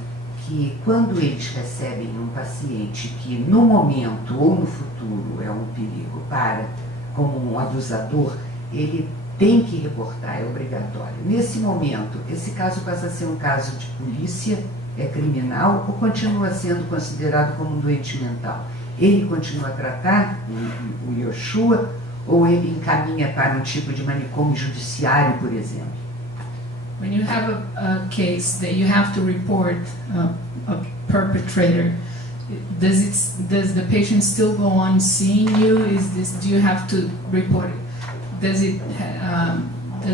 que quando eles recebem um paciente que no momento ou no futuro é um perigo como um abusador, ele tem que reportar, é obrigatório. Nesse momento, esse caso passa a ser um caso de polícia, é criminal ou continua sendo considerado como um doente mental? Ele continua a tratar o Yoshua ou ele encaminha para um tipo de manicômio judiciário, por exemplo? When you have a case that you have to report a perpetrator, does the patient still go on seeing you? Do you have to report it? Does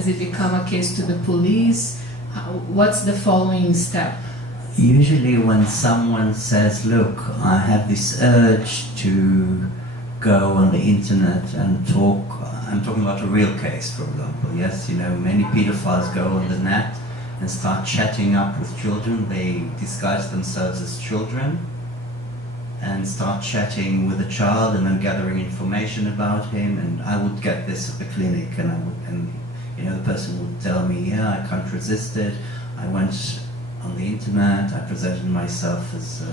it become a case to the police? What's the following step? Usually when someone says, look, I have this urge to go on the internet and talk, I'm talking about a real case, for example, yes, you know, many pedophiles go on the net and start chatting up with children. They disguise themselves as children and start chatting with a child and then gathering information about him. And I would get this at the clinic, and you know, the person would tell me, yeah, I can't resist it. I went on the internet, I presented myself as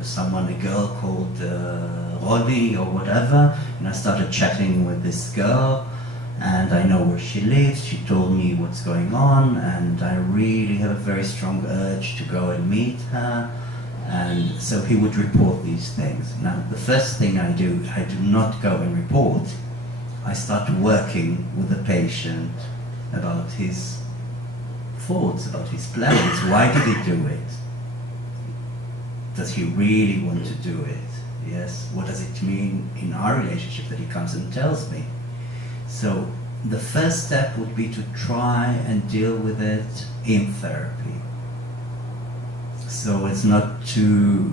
someone, a girl called Rodi or whatever, and I started chatting with this girl, and I know where she lives. She told me what's going on, and I really have a very strong urge to go and meet her. And so he would report these things. Now, the first thing I do not go and report. I start working with the patient about his thoughts, about his plans. Why did he do it? Does he really want to do it? Yes. What does it mean in our relationship that he comes and tells me? So the first step would be to try and deal with it in therapy. So it's not to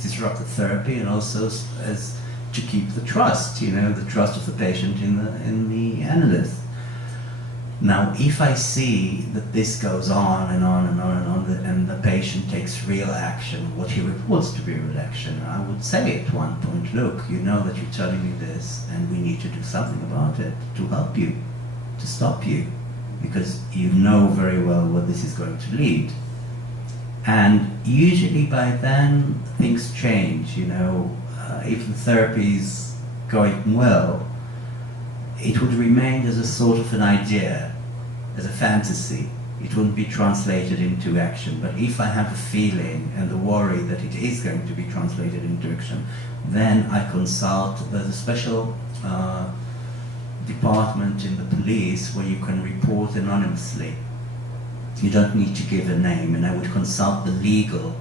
disrupt the therapy, and also as to keep the trust, you know, the trust of the patient in the analyst. Now, if I see that this goes on and on and on and on, and the patient takes real action, what he reports to be real action, I would say at one point, look, you know that you're telling me this, and we need to do something about it to help you, to stop you, because you know very well where this is going to lead. And usually by then, things change, you know. If the therapy is going well, it would remain as a sort of an idea, as a fantasy. It wouldn't be translated into action. But if I have a feeling and the worry that it is going to be translated into action, then I consult. There's a special department in the police where you can report anonymously. You don't need to give a name, and I would consult the legal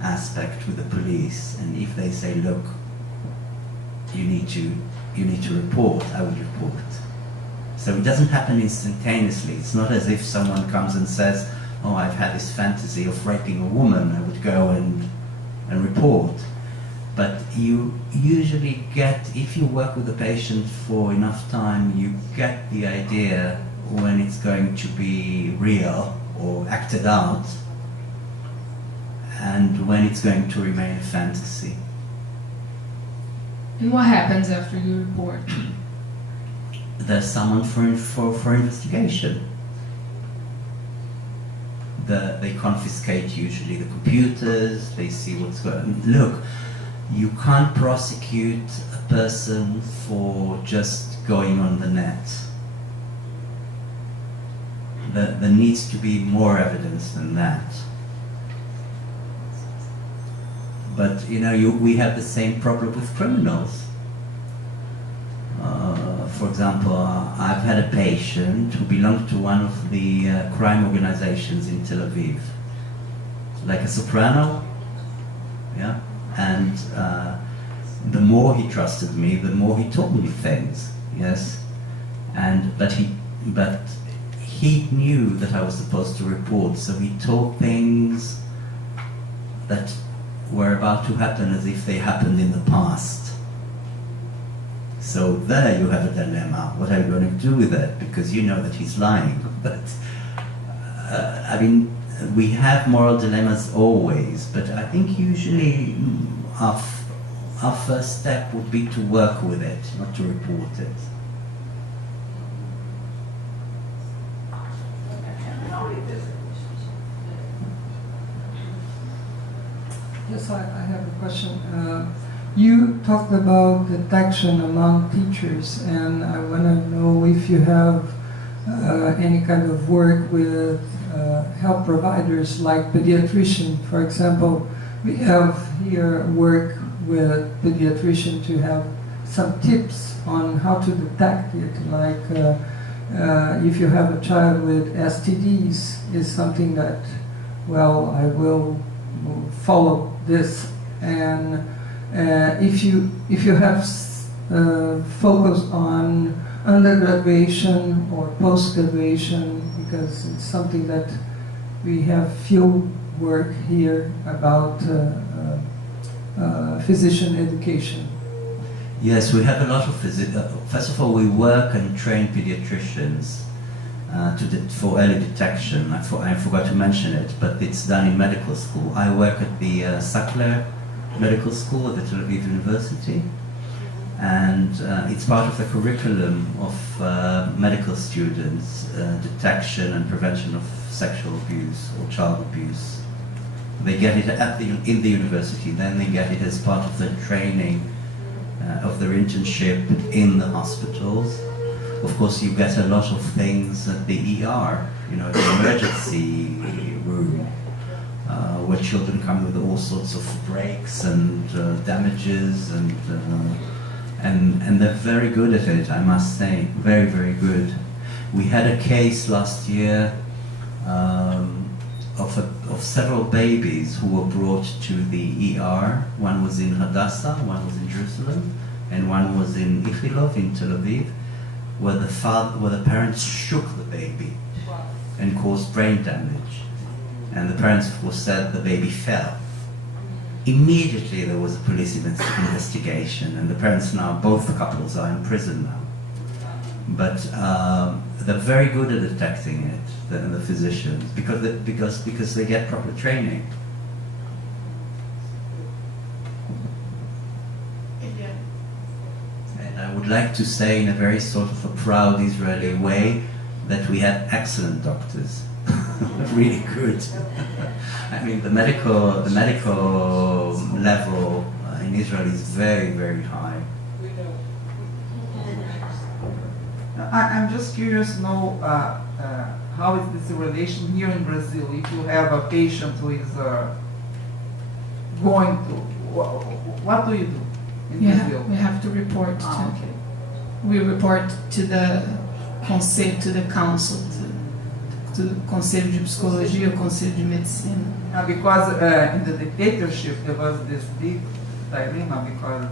aspect with the police. And if they say, look, you need to report, I would report. So it doesn't happen instantaneously. It's not as if someone comes and says, oh, I've had this fantasy of raping a woman, I would go and report. But you usually get, if you work with the patient for enough time, you get the idea when it's going to be real or acted out, and when it's going to remain a fantasy. And what happens after you report? There's someone for investigation. They confiscate usually the computers, they see what's going on. Look, you can't prosecute a person for just going on the net. There needs to be more evidence than that. But you know, we have the same problem with criminals. For example, I've had a patient who belonged to one of the crime organizations in Tel Aviv, like a soprano, yeah. And the more he trusted me, the more he told me things, yes. But he knew that I was supposed to report, so he told things that were about to happen as if they happened in the past. So there you have a dilemma. What are you going to do with it? Because you know that he's lying. But I mean, we have moral dilemmas always, but I think usually our first step would be to work with it, not to report it. Yes, I have a question. You talked about detection among teachers, and I want to know if you have any kind of work with health providers like pediatrician. For example, we have here work with pediatrician to have some tips on how to detect it, like if you have a child with STDs, is something that, well, I will follow this, and if you have focus on undergraduation or post-graduation, because it's something that we have field work here about physician education. Yes, we have a lot of first of all, we work and train pediatricians for early detection. I forgot to mention it, but it's done in medical school. I work at the Sackler Medical School at the Tel Aviv University, and it's part of the curriculum of medical students, detection and prevention of sexual abuse or child abuse. They get it in the university, then they get it as part of their training of their internship in the hospitals. Of course, you get a lot of things at the ER, the emergency room, where children come with all sorts of breaks and damages, and they're very good at it, I must say, very, very good. We had a case last year of several babies who were brought to the ER. One was in Hadassah, one was in Jerusalem, and one was in Ichilov in Tel Aviv, where the parents shook the baby and caused brain damage. And the parents, of course, said the baby fell. Immediately there was a police investigation, and the parents now, both the couples are in prison now. But they're very good at detecting it, the physicians, because they get proper training. And I would like to say in a very sort of a proud Israeli way that we have excellent doctors. Really good. I mean, the medical level in Israel is very, very high. I'm just curious to know how is this relation here in Brazil? If you have a patient who is going to, what do you do in Brazil? We have to report to. Okay. We report to the conselho, to the council, to the Conselho de Psicologia, Conselho de Medicina. Because in the dictatorship there was this big dilemma because.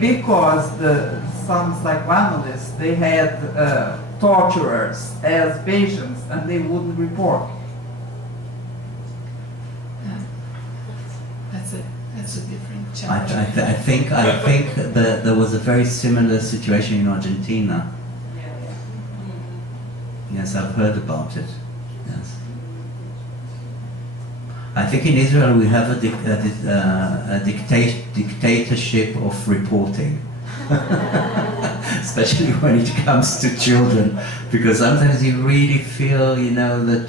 Because some psychoanalysts, they had torturers as patients and they wouldn't report. That's a different chapter. I think that there was a very similar situation in Argentina. Yes, I've heard about it. Yes. I think in Israel we have a dictatorship of reporting, especially when it comes to children, because sometimes you really feel, that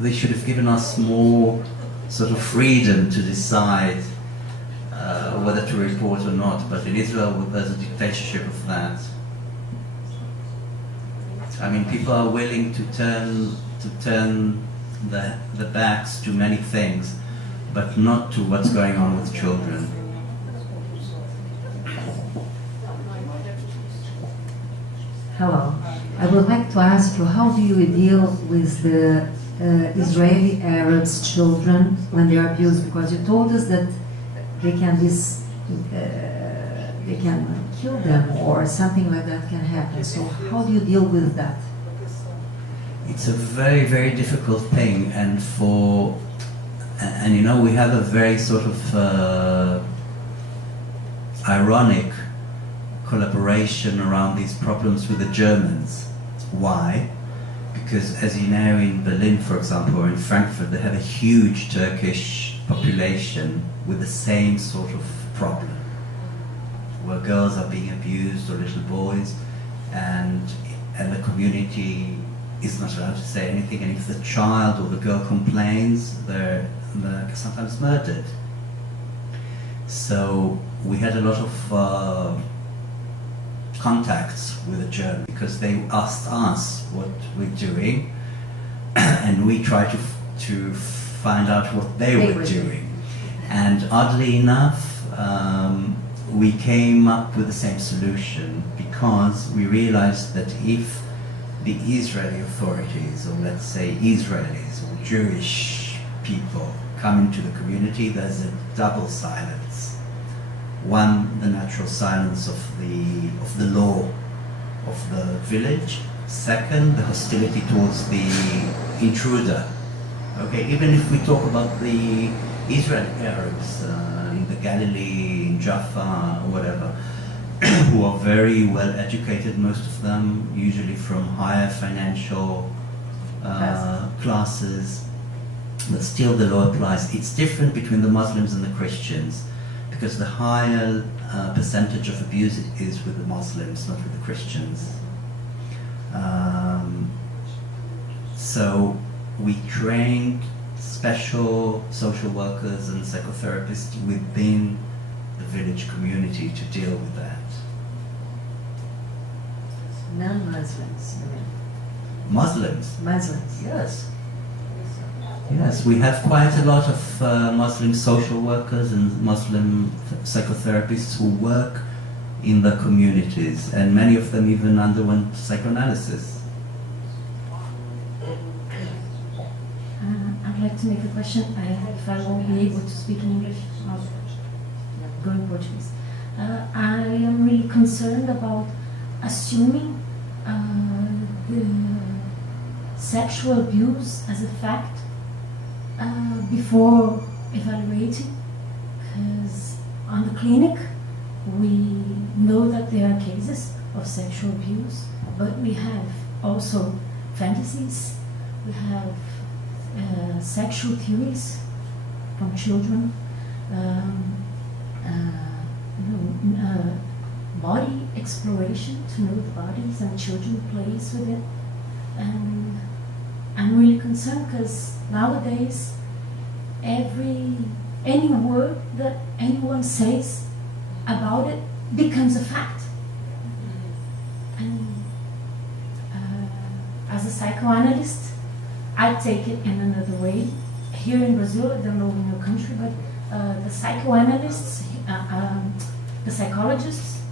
they should have given us more sort of freedom to decide whether to report or not. But in Israel, there's a dictatorship of that. I mean, people are willing to turn the backs to many things, but not to what's going on with children. Hello. I would like to ask you, how do you deal with the Israeli Arabs children when they are abused? Because you told us that they can kill them or something like that can happen. So how do you deal with that? it's a very, very difficult thing, and you know, we have a very sort of ironic collaboration around these problems with the Germans. Why? Because as you know, in Berlin, for example, or in Frankfurt, they have a huge Turkish population with the same sort of problem, where girls are being abused, or little boys, and the community is not allowed to say anything, and if the child or the girl complains, they're sometimes murdered. So we had a lot of contacts with the Germans, because they asked us what we're doing, and we tried to find out what they were doing. And oddly enough, we came up with the same solution, because we realized that if the Israeli authorities, or let's say Israelis or Jewish people, come into the community, there's a double silence. One, the natural silence of the law of the village. Second, the hostility towards the intruder. Okay, even if we talk about the Israeli Arabs in the Galilee, in Jaffa, or whatever, who are very well educated, most of them, usually from higher financial classes, but still the law applies. It's different between the Muslims and the Christians, because the higher percentage of abuse is with the Muslims, not with the Christians. So we trained special social workers and psychotherapists within the village community to deal with that. Non-Muslims, you mean? Muslims? Muslims. Yes. Yes, we have quite a lot of Muslim social workers and Muslim psychotherapists who work in the communities, and many of them even underwent psychoanalysis. I'd like to make a question. If I won't be able to speak in English, I'll go in Portuguese. I am really concerned about assuming the sexual abuse as a fact before evaluating, because on the clinic we know that there are cases of sexual abuse, but we have also fantasies, we have sexual theories from children, body exploration, to know the bodies, and children plays with it. And I'm really concerned because nowadays any word that anyone says about it becomes a fact. And as a psychoanalyst, I take it in another way. Here in Brazil, I don't know in your country, but the psychoanalysts, the psychologists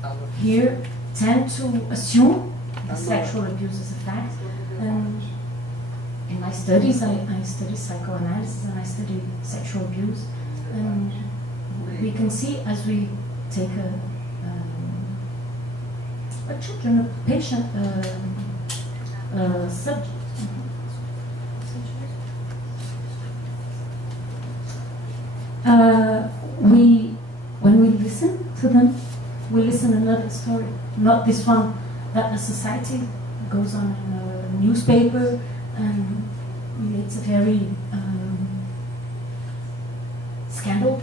here tend to assume the sexual abuse is a fact. And in my studies, I study psychoanalysis and I study sexual abuse. And we can see as we take a children, a patient, subject. When we listen to them, we listen to another story, not this one that the society goes on in a newspaper, and it's a very scandal.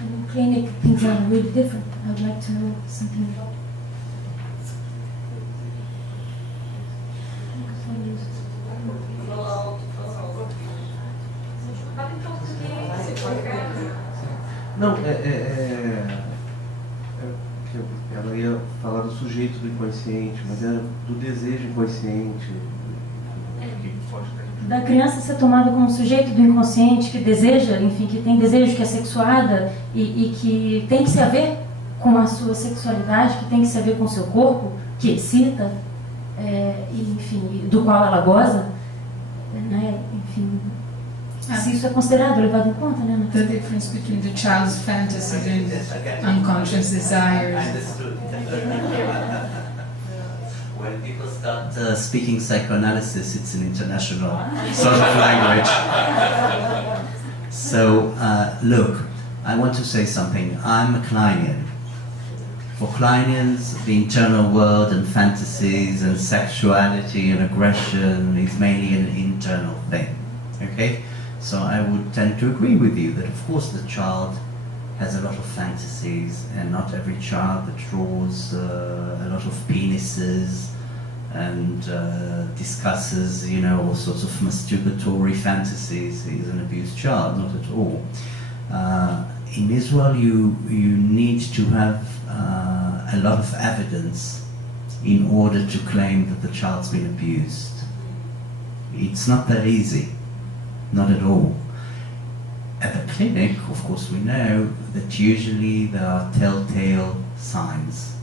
And in clinic, things are really different. I would like to know something about it. Não, ela ia falar do sujeito do inconsciente, mas era do desejo inconsciente. Da criança ser tomada como sujeito do inconsciente que deseja, enfim, que tem desejo, que é sexuada e que tem que se haver com a sua sexualidade, que tem que se haver com o seu corpo, que excita, e, enfim, do qual ela goza, né? Enfim, se isso é considerado, levado em conta, né? The difference between the child's fantasies and unconscious desires. When when people start speaking psychoanalysis, it's an international sort of language. So, look, I want to say something. I'm a Kleinian. For Kleinians, the internal world and fantasies and sexuality and aggression is mainly an internal thing. Okay? So I would tend to agree with you that, of course, the child has a lot of fantasies, and not every child that draws a lot of penises and discusses, you know, all sorts of masturbatory fantasies is an abused child, not at all. In Israel, you need to have a lot of evidence in order to claim that the child's been abused. It's not that easy, not at all. At the clinic, of course, we know that usually there are telltale signs,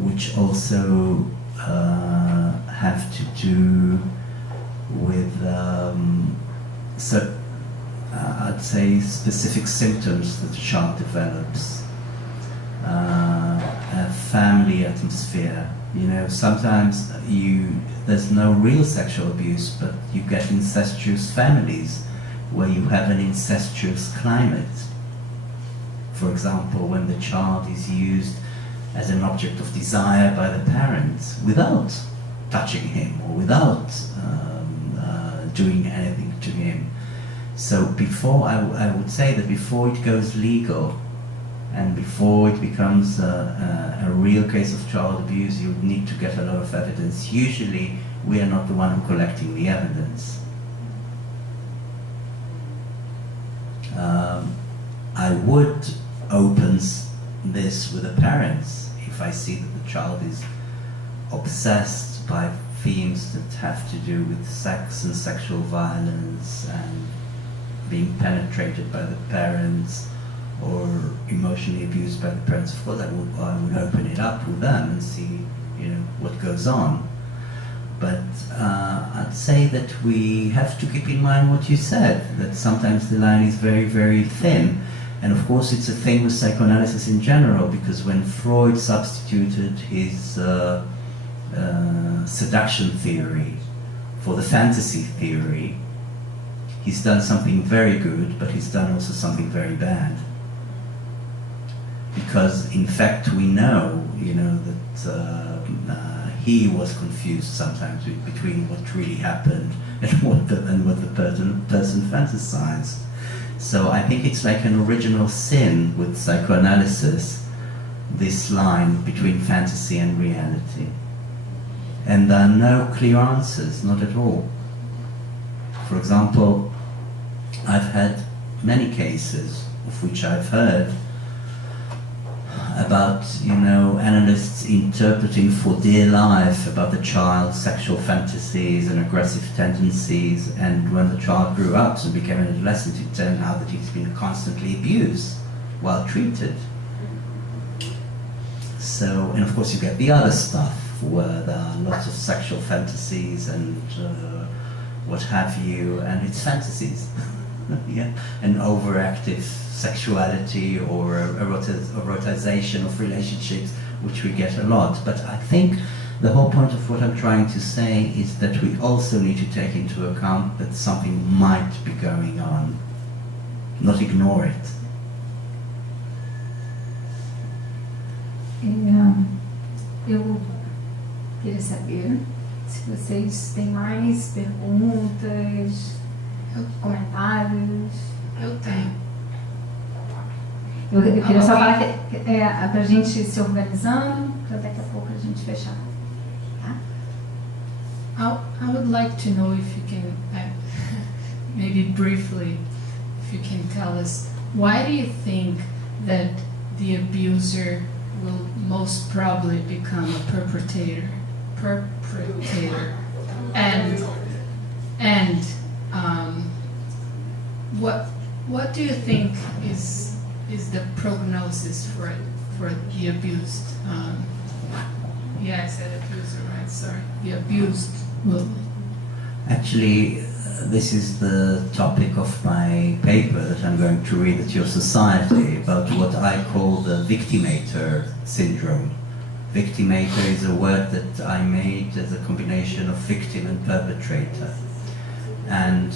which also have to do with, I'd say, specific symptoms that the child develops. A family atmosphere. You know, sometimes there's no real sexual abuse, but you get incestuous families where you have an incestuous climate. For example, when the child is used as an object of desire by the parents without touching him or without doing anything to him. So before, I would say that before it goes legal and before it becomes a real case of child abuse, you would need to get a lot of evidence. Usually, we are not the one who collecting the evidence. I would open this with the parents if I see that the child is obsessed by themes that have to do with sex and sexual violence and being penetrated by the parents or emotionally abused by the parents. Of course, I would open it up with them and see, you know, what goes on. But I'd say that we have to keep in mind what you said, that sometimes the line is very, very thin. And of course it's a thing with psychoanalysis in general, because when Freud substituted his seduction theory for the fantasy theory, he's done something very good, but he's done also something very bad. Because in fact we know, you know, that he was confused sometimes between what really happened and what the person fantasized. So I think it's like an original sin with psychoanalysis, this line between fantasy and reality. And there are no clear answers, not at all. For example, I've had many cases of which I've heard about, you know, analysts interpreting for dear life about the child's sexual fantasies and aggressive tendencies, and when the child grew up and became an adolescent, it turned out that he's been constantly abused while treated. So, and of course you get the other stuff where there are lots of sexual fantasies and what have you, and it's fantasies. Yeah, an overactive sexuality or erotization of relationships, which we get a lot. But I think the whole point of what I'm trying to say is that we also need to take into account that something might be going on, not ignore it. Eu queria saber se vocês têm mais perguntas, comentários. Eu tenho. Eu queria só falar que para a gente se organizando, para daqui a pouco a gente fechar. Tá? I would like to know if you can, maybe briefly, if you can tell us, why do you think that the abuser will most probably become a perpetrator? And what do you think is the prognosis for the abused? Yeah, I said abuser, right? Sorry, the abused will. Actually, this is the topic of my paper that I'm going to read at your society about what I call the victimator syndrome. Victimator is a word that I made as a combination of victim and perpetrator. And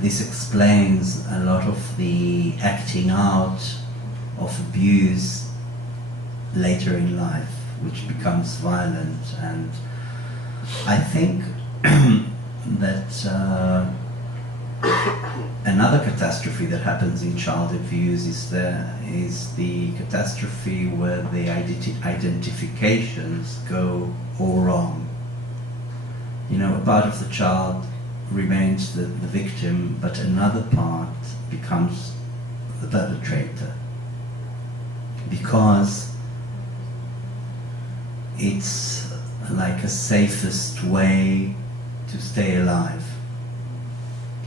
this explains a lot of the acting out of abuse later in life, which becomes violent. And I think that another catastrophe that happens in child abuse is the catastrophe where the identifications go all wrong. You know, a part of the child remains the victim, but another part becomes the perpetrator, because it's like a safest way to stay alive.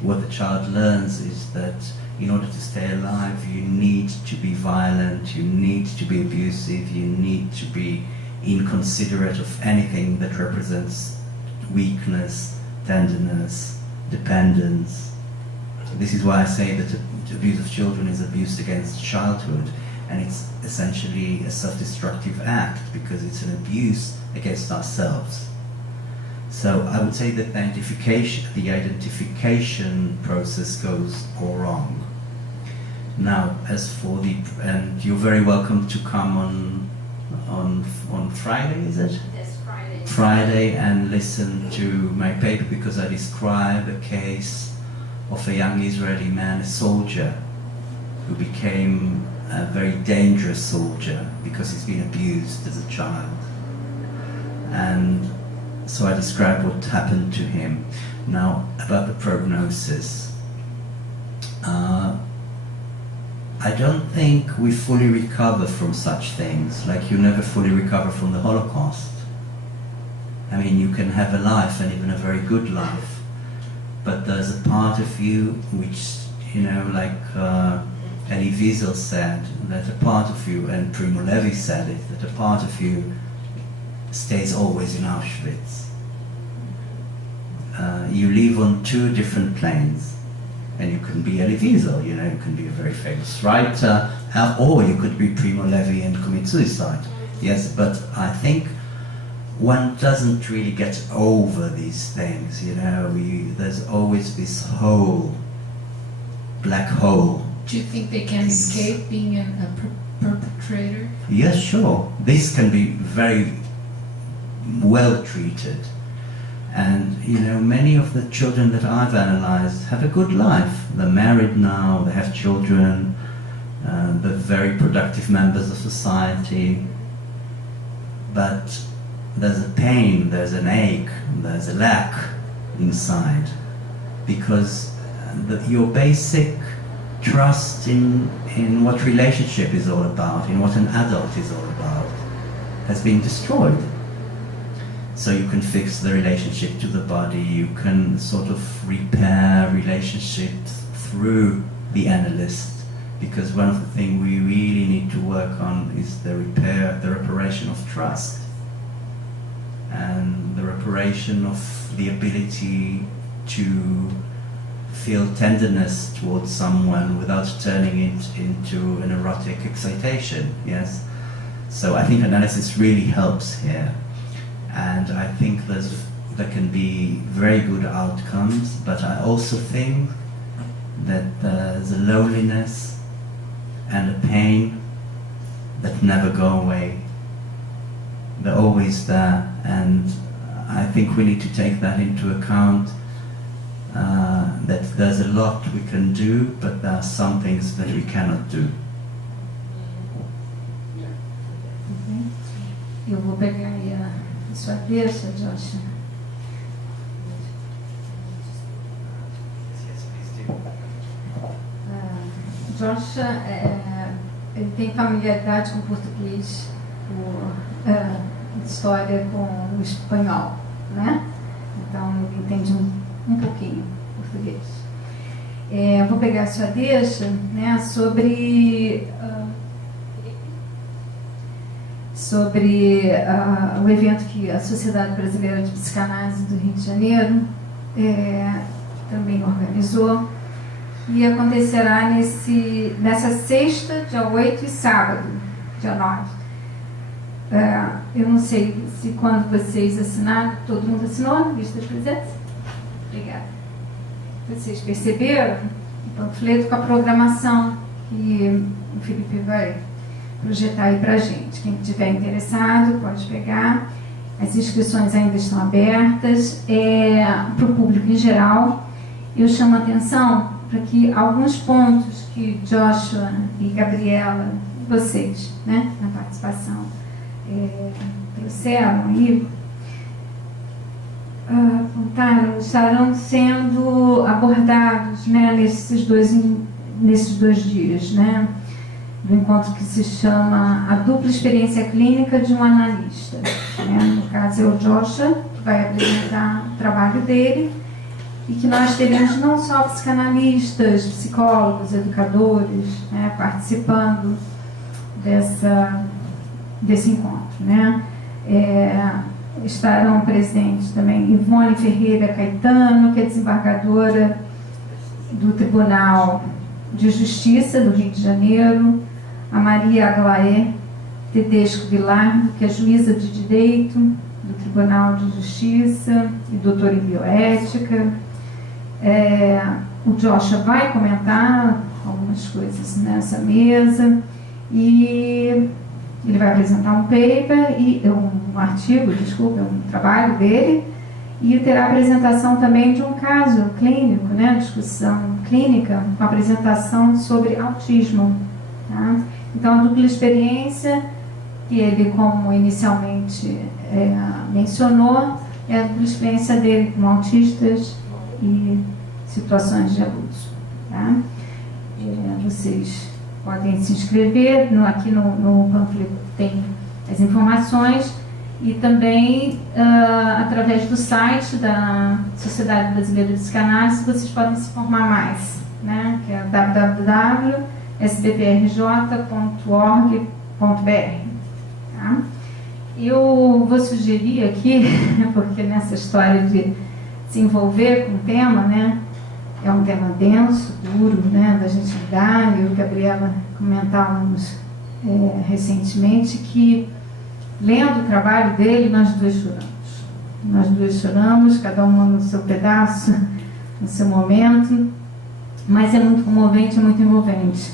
What the child learns is that in order to stay alive, you need to be violent, you need to be abusive, you need to be inconsiderate of anything that represents weakness, tenderness, dependence. This is why I say that abuse of children is abuse against childhood, and it's essentially a self-destructive act because it's an abuse against ourselves. So I would say that the identification process goes all wrong. Now, as for and you're very welcome to come on Friday, is it? Yes, Friday. Friday, and listen to my paper, because I describe a case of a young Israeli man, a soldier, who became a very dangerous soldier because he's been abused as a child. And so I describe what happened to him. Now, about the prognosis. I don't think we fully recover from such things, like you never fully recover from the Holocaust. I mean, you can have a life, and even a very good life, but there's a part of you which, you know, like Elie Wiesel said, that a part of you, and Primo Levi said it, that a part of you stays always in Auschwitz. You live on two different planes, and you can be Elie Wiesel, you know, you can be a very famous writer, or you could be Primo Levi and commit suicide. Yes, but I think one doesn't really get over these things, you know. There's always this hole, black hole. Do you think they can escape being a perpetrator? Yes, sure. This can be very well treated. And, you know, many of the children that I've analyzed have a good life. They're married now, they have children, they're very productive members of society. But there's a pain, there's an ache, there's a lack inside. Because your basic trust in what relationship is all about, in what an adult is all about, has been destroyed. So you can fix the relationship to the body, you can sort of repair relationships through the analyst, because one of the things we really need to work on is the reparation of trust, and the reparation of the ability to feel tenderness towards someone without turning it into an erotic excitation, yes? So I think analysis really helps here. And I think there can be very good outcomes, but I also think that there's a loneliness and a pain that never go away. They're always there, and I think we need to take that into account, that there's a lot we can do, but there are some things that we cannot do. Eu vou pegar aí a sua deixa, Josh. Josh, ele tem familiaridade com o português, história com o espanhol, né? Então ele entende um pouquinho português. Vou pegar a sua deixa, né, sobre o evento que a Sociedade Brasileira de Psicanálise do Rio de Janeiro também organizou, e acontecerá nessa sexta, dia 8, e sábado, dia 9. Eu não sei se quando vocês assinaram, todo mundo assinou a lista de presença? Obrigada. Vocês perceberam o panfleto com a programação que o Felipe vai projetar aí para a gente. Quem estiver interessado pode pegar. As inscrições ainda estão abertas para o público em geral. Eu chamo a atenção para que alguns pontos que Joshua e Gabriela, vocês, né, na participação, trouxeram aí, apontaram, estarão sendo abordados, né, nesses dois dias, né, do encontro que se chama A Dupla Experiência Clínica de um Analista. Né? No caso é o Joshua, que vai apresentar o trabalho dele, e que nós teremos não só psicanalistas, psicólogos, educadores, né, participando desse encontro. Né? Estarão presentes também Ivone Ferreira Caetano, que é desembargadora do Tribunal de Justiça do Rio de Janeiro, a Maria Aglaé Tedesco Vilar, que é juíza de Direito do Tribunal de Justiça e doutora em Bioética. O Joshua vai comentar algumas coisas nessa mesa e ele vai apresentar um paper, um artigo, desculpa, um trabalho dele, e terá a apresentação também de um caso clínico, né, discussão clínica, com apresentação sobre autismo. Tá? Então, a dupla experiência, que ele, como inicialmente mencionou, é a dupla experiência dele com autistas e situações de abuso. Tá? Vocês podem se inscrever, aqui no panfleto tem as informações, e também através do site da Sociedade Brasileira de Psicanálise vocês podem se informar mais, né? Que é www.sbprj.org.br. Tá? Eu vou sugerir aqui, porque nessa história de se envolver com o tema, né, é um tema denso, duro, né, da gente lidar. Eu e a Gabriela comentávamos recentemente que, lendo o trabalho dele, nós duas choramos. Nós duas choramos, cada uma no seu pedaço, no seu momento, mas é muito comovente, é muito envolvente.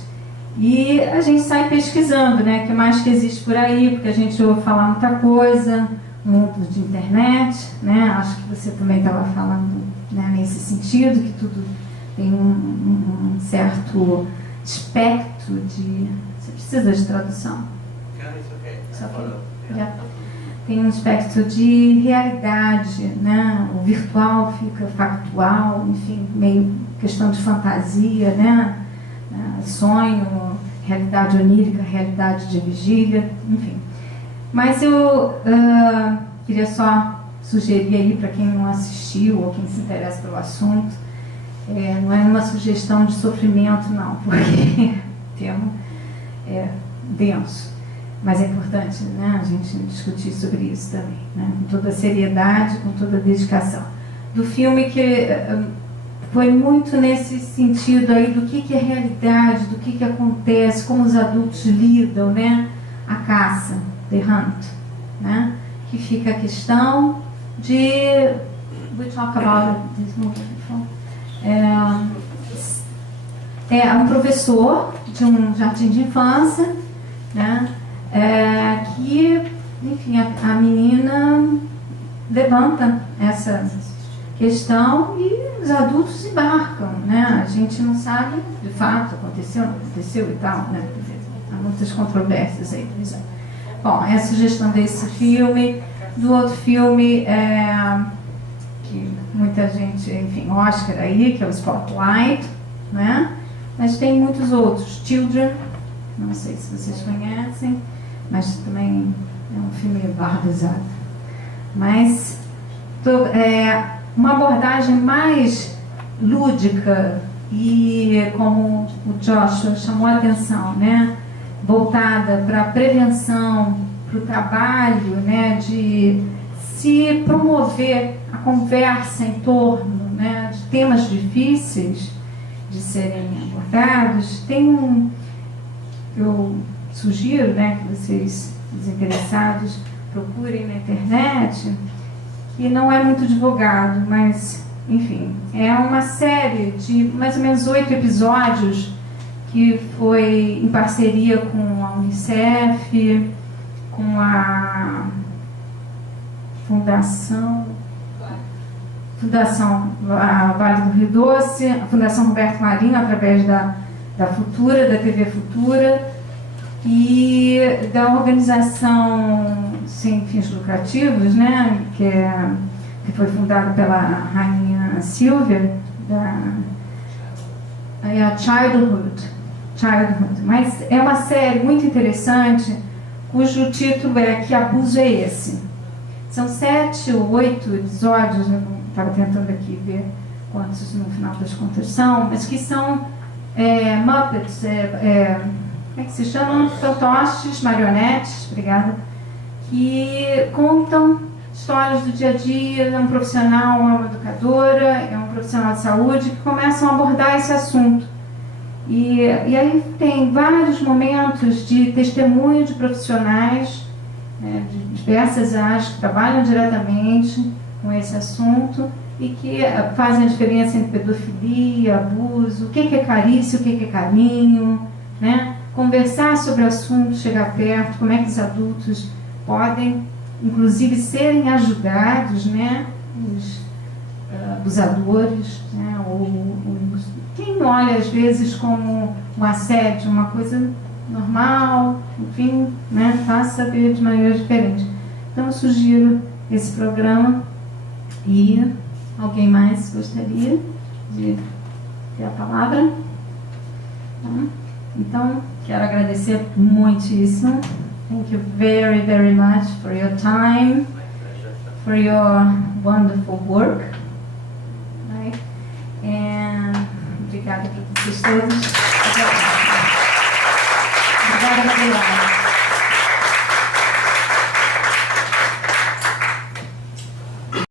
E a gente sai pesquisando, né, o que mais que existe por aí, porque a gente ouve falar muita coisa, mundo de internet, né, acho que você também estava falando, né, nesse sentido, que tudo tem um certo espectro de... Você precisa de tradução? Só que tem um espectro de realidade, né? O virtual fica factual, enfim, meio questão de fantasia, né? Sonho, realidade onírica, realidade de vigília, enfim. Mas eu queria só sugerir aí para quem não assistiu ou quem se interessa pelo assunto, não é uma sugestão de sofrimento, não, porque o tema é denso. Mas é importante, né, a gente discutir sobre isso também, né, com toda a seriedade, com toda a dedicação. Do filme que foi muito nesse sentido aí do que é realidade, do que acontece, como os adultos lidam, né, a caça, the hunt, né, que fica a questão de... We talk about this movie before. Um professor de um jardim de infância, né, que, enfim, a menina levanta essa questão e os adultos embarcam, né? A gente não sabe, de fato, aconteceu, não aconteceu e tal, né? Há muitas controvérsias aí. Bom, é a sugestão desse filme. Do outro filme, que muita gente, enfim, Oscar aí, que é o Spotlight, né? Mas tem muitos outros. Children, não sei se vocês conhecem, mas também é um filme barbarizado. Mas uma abordagem mais lúdica e, como o Joshua chamou a atenção, né, voltada para a prevenção, para o trabalho, né, de se promover a conversa em torno, né, de temas difíceis de serem abordados. Tem eu sugiro, né, que vocês, os interessados, procurem na internet, que não é muito divulgado, mas, enfim, é uma série de mais ou menos 8 episódios que foi em parceria com a Unicef, com a Fundação Vale do Rio Doce, a Fundação Roberto Marinho, através da Futura, da TV Futura, e da organização sem fins lucrativos, né, que foi fundada pela rainha Silvia, a Childhood. Mas é uma série muito interessante, cujo título é Que Abuso é Esse? São 7 ou 8 episódios, eu estava tentando aqui ver quantos no final das contas são, mas que são Muppets, como é que se chamam? Fantoches, marionetes, obrigada, que contam histórias do dia a dia. É um profissional, uma educadora, é um profissional de saúde que começam a abordar esse assunto. E aí tem vários momentos de testemunho de profissionais, de diversas áreas que trabalham diretamente com esse assunto e que fazem a diferença entre pedofilia, abuso, o que é carícia, o que é carinho, né? Conversar sobre o assunto, chegar perto, como é que os adultos podem, inclusive, serem ajudados, né? Os abusadores, né? Quem olha às vezes como um assédio, uma coisa normal, enfim, né? Faça saber de maneira diferente. Então eu sugiro esse programa. E alguém mais gostaria de ter a palavra? Então, quero agradecer muitíssimo. Thank you very, very much for your time, for your wonderful work. Right? And obrigada para vocês todos. Obrigada, Gabriela.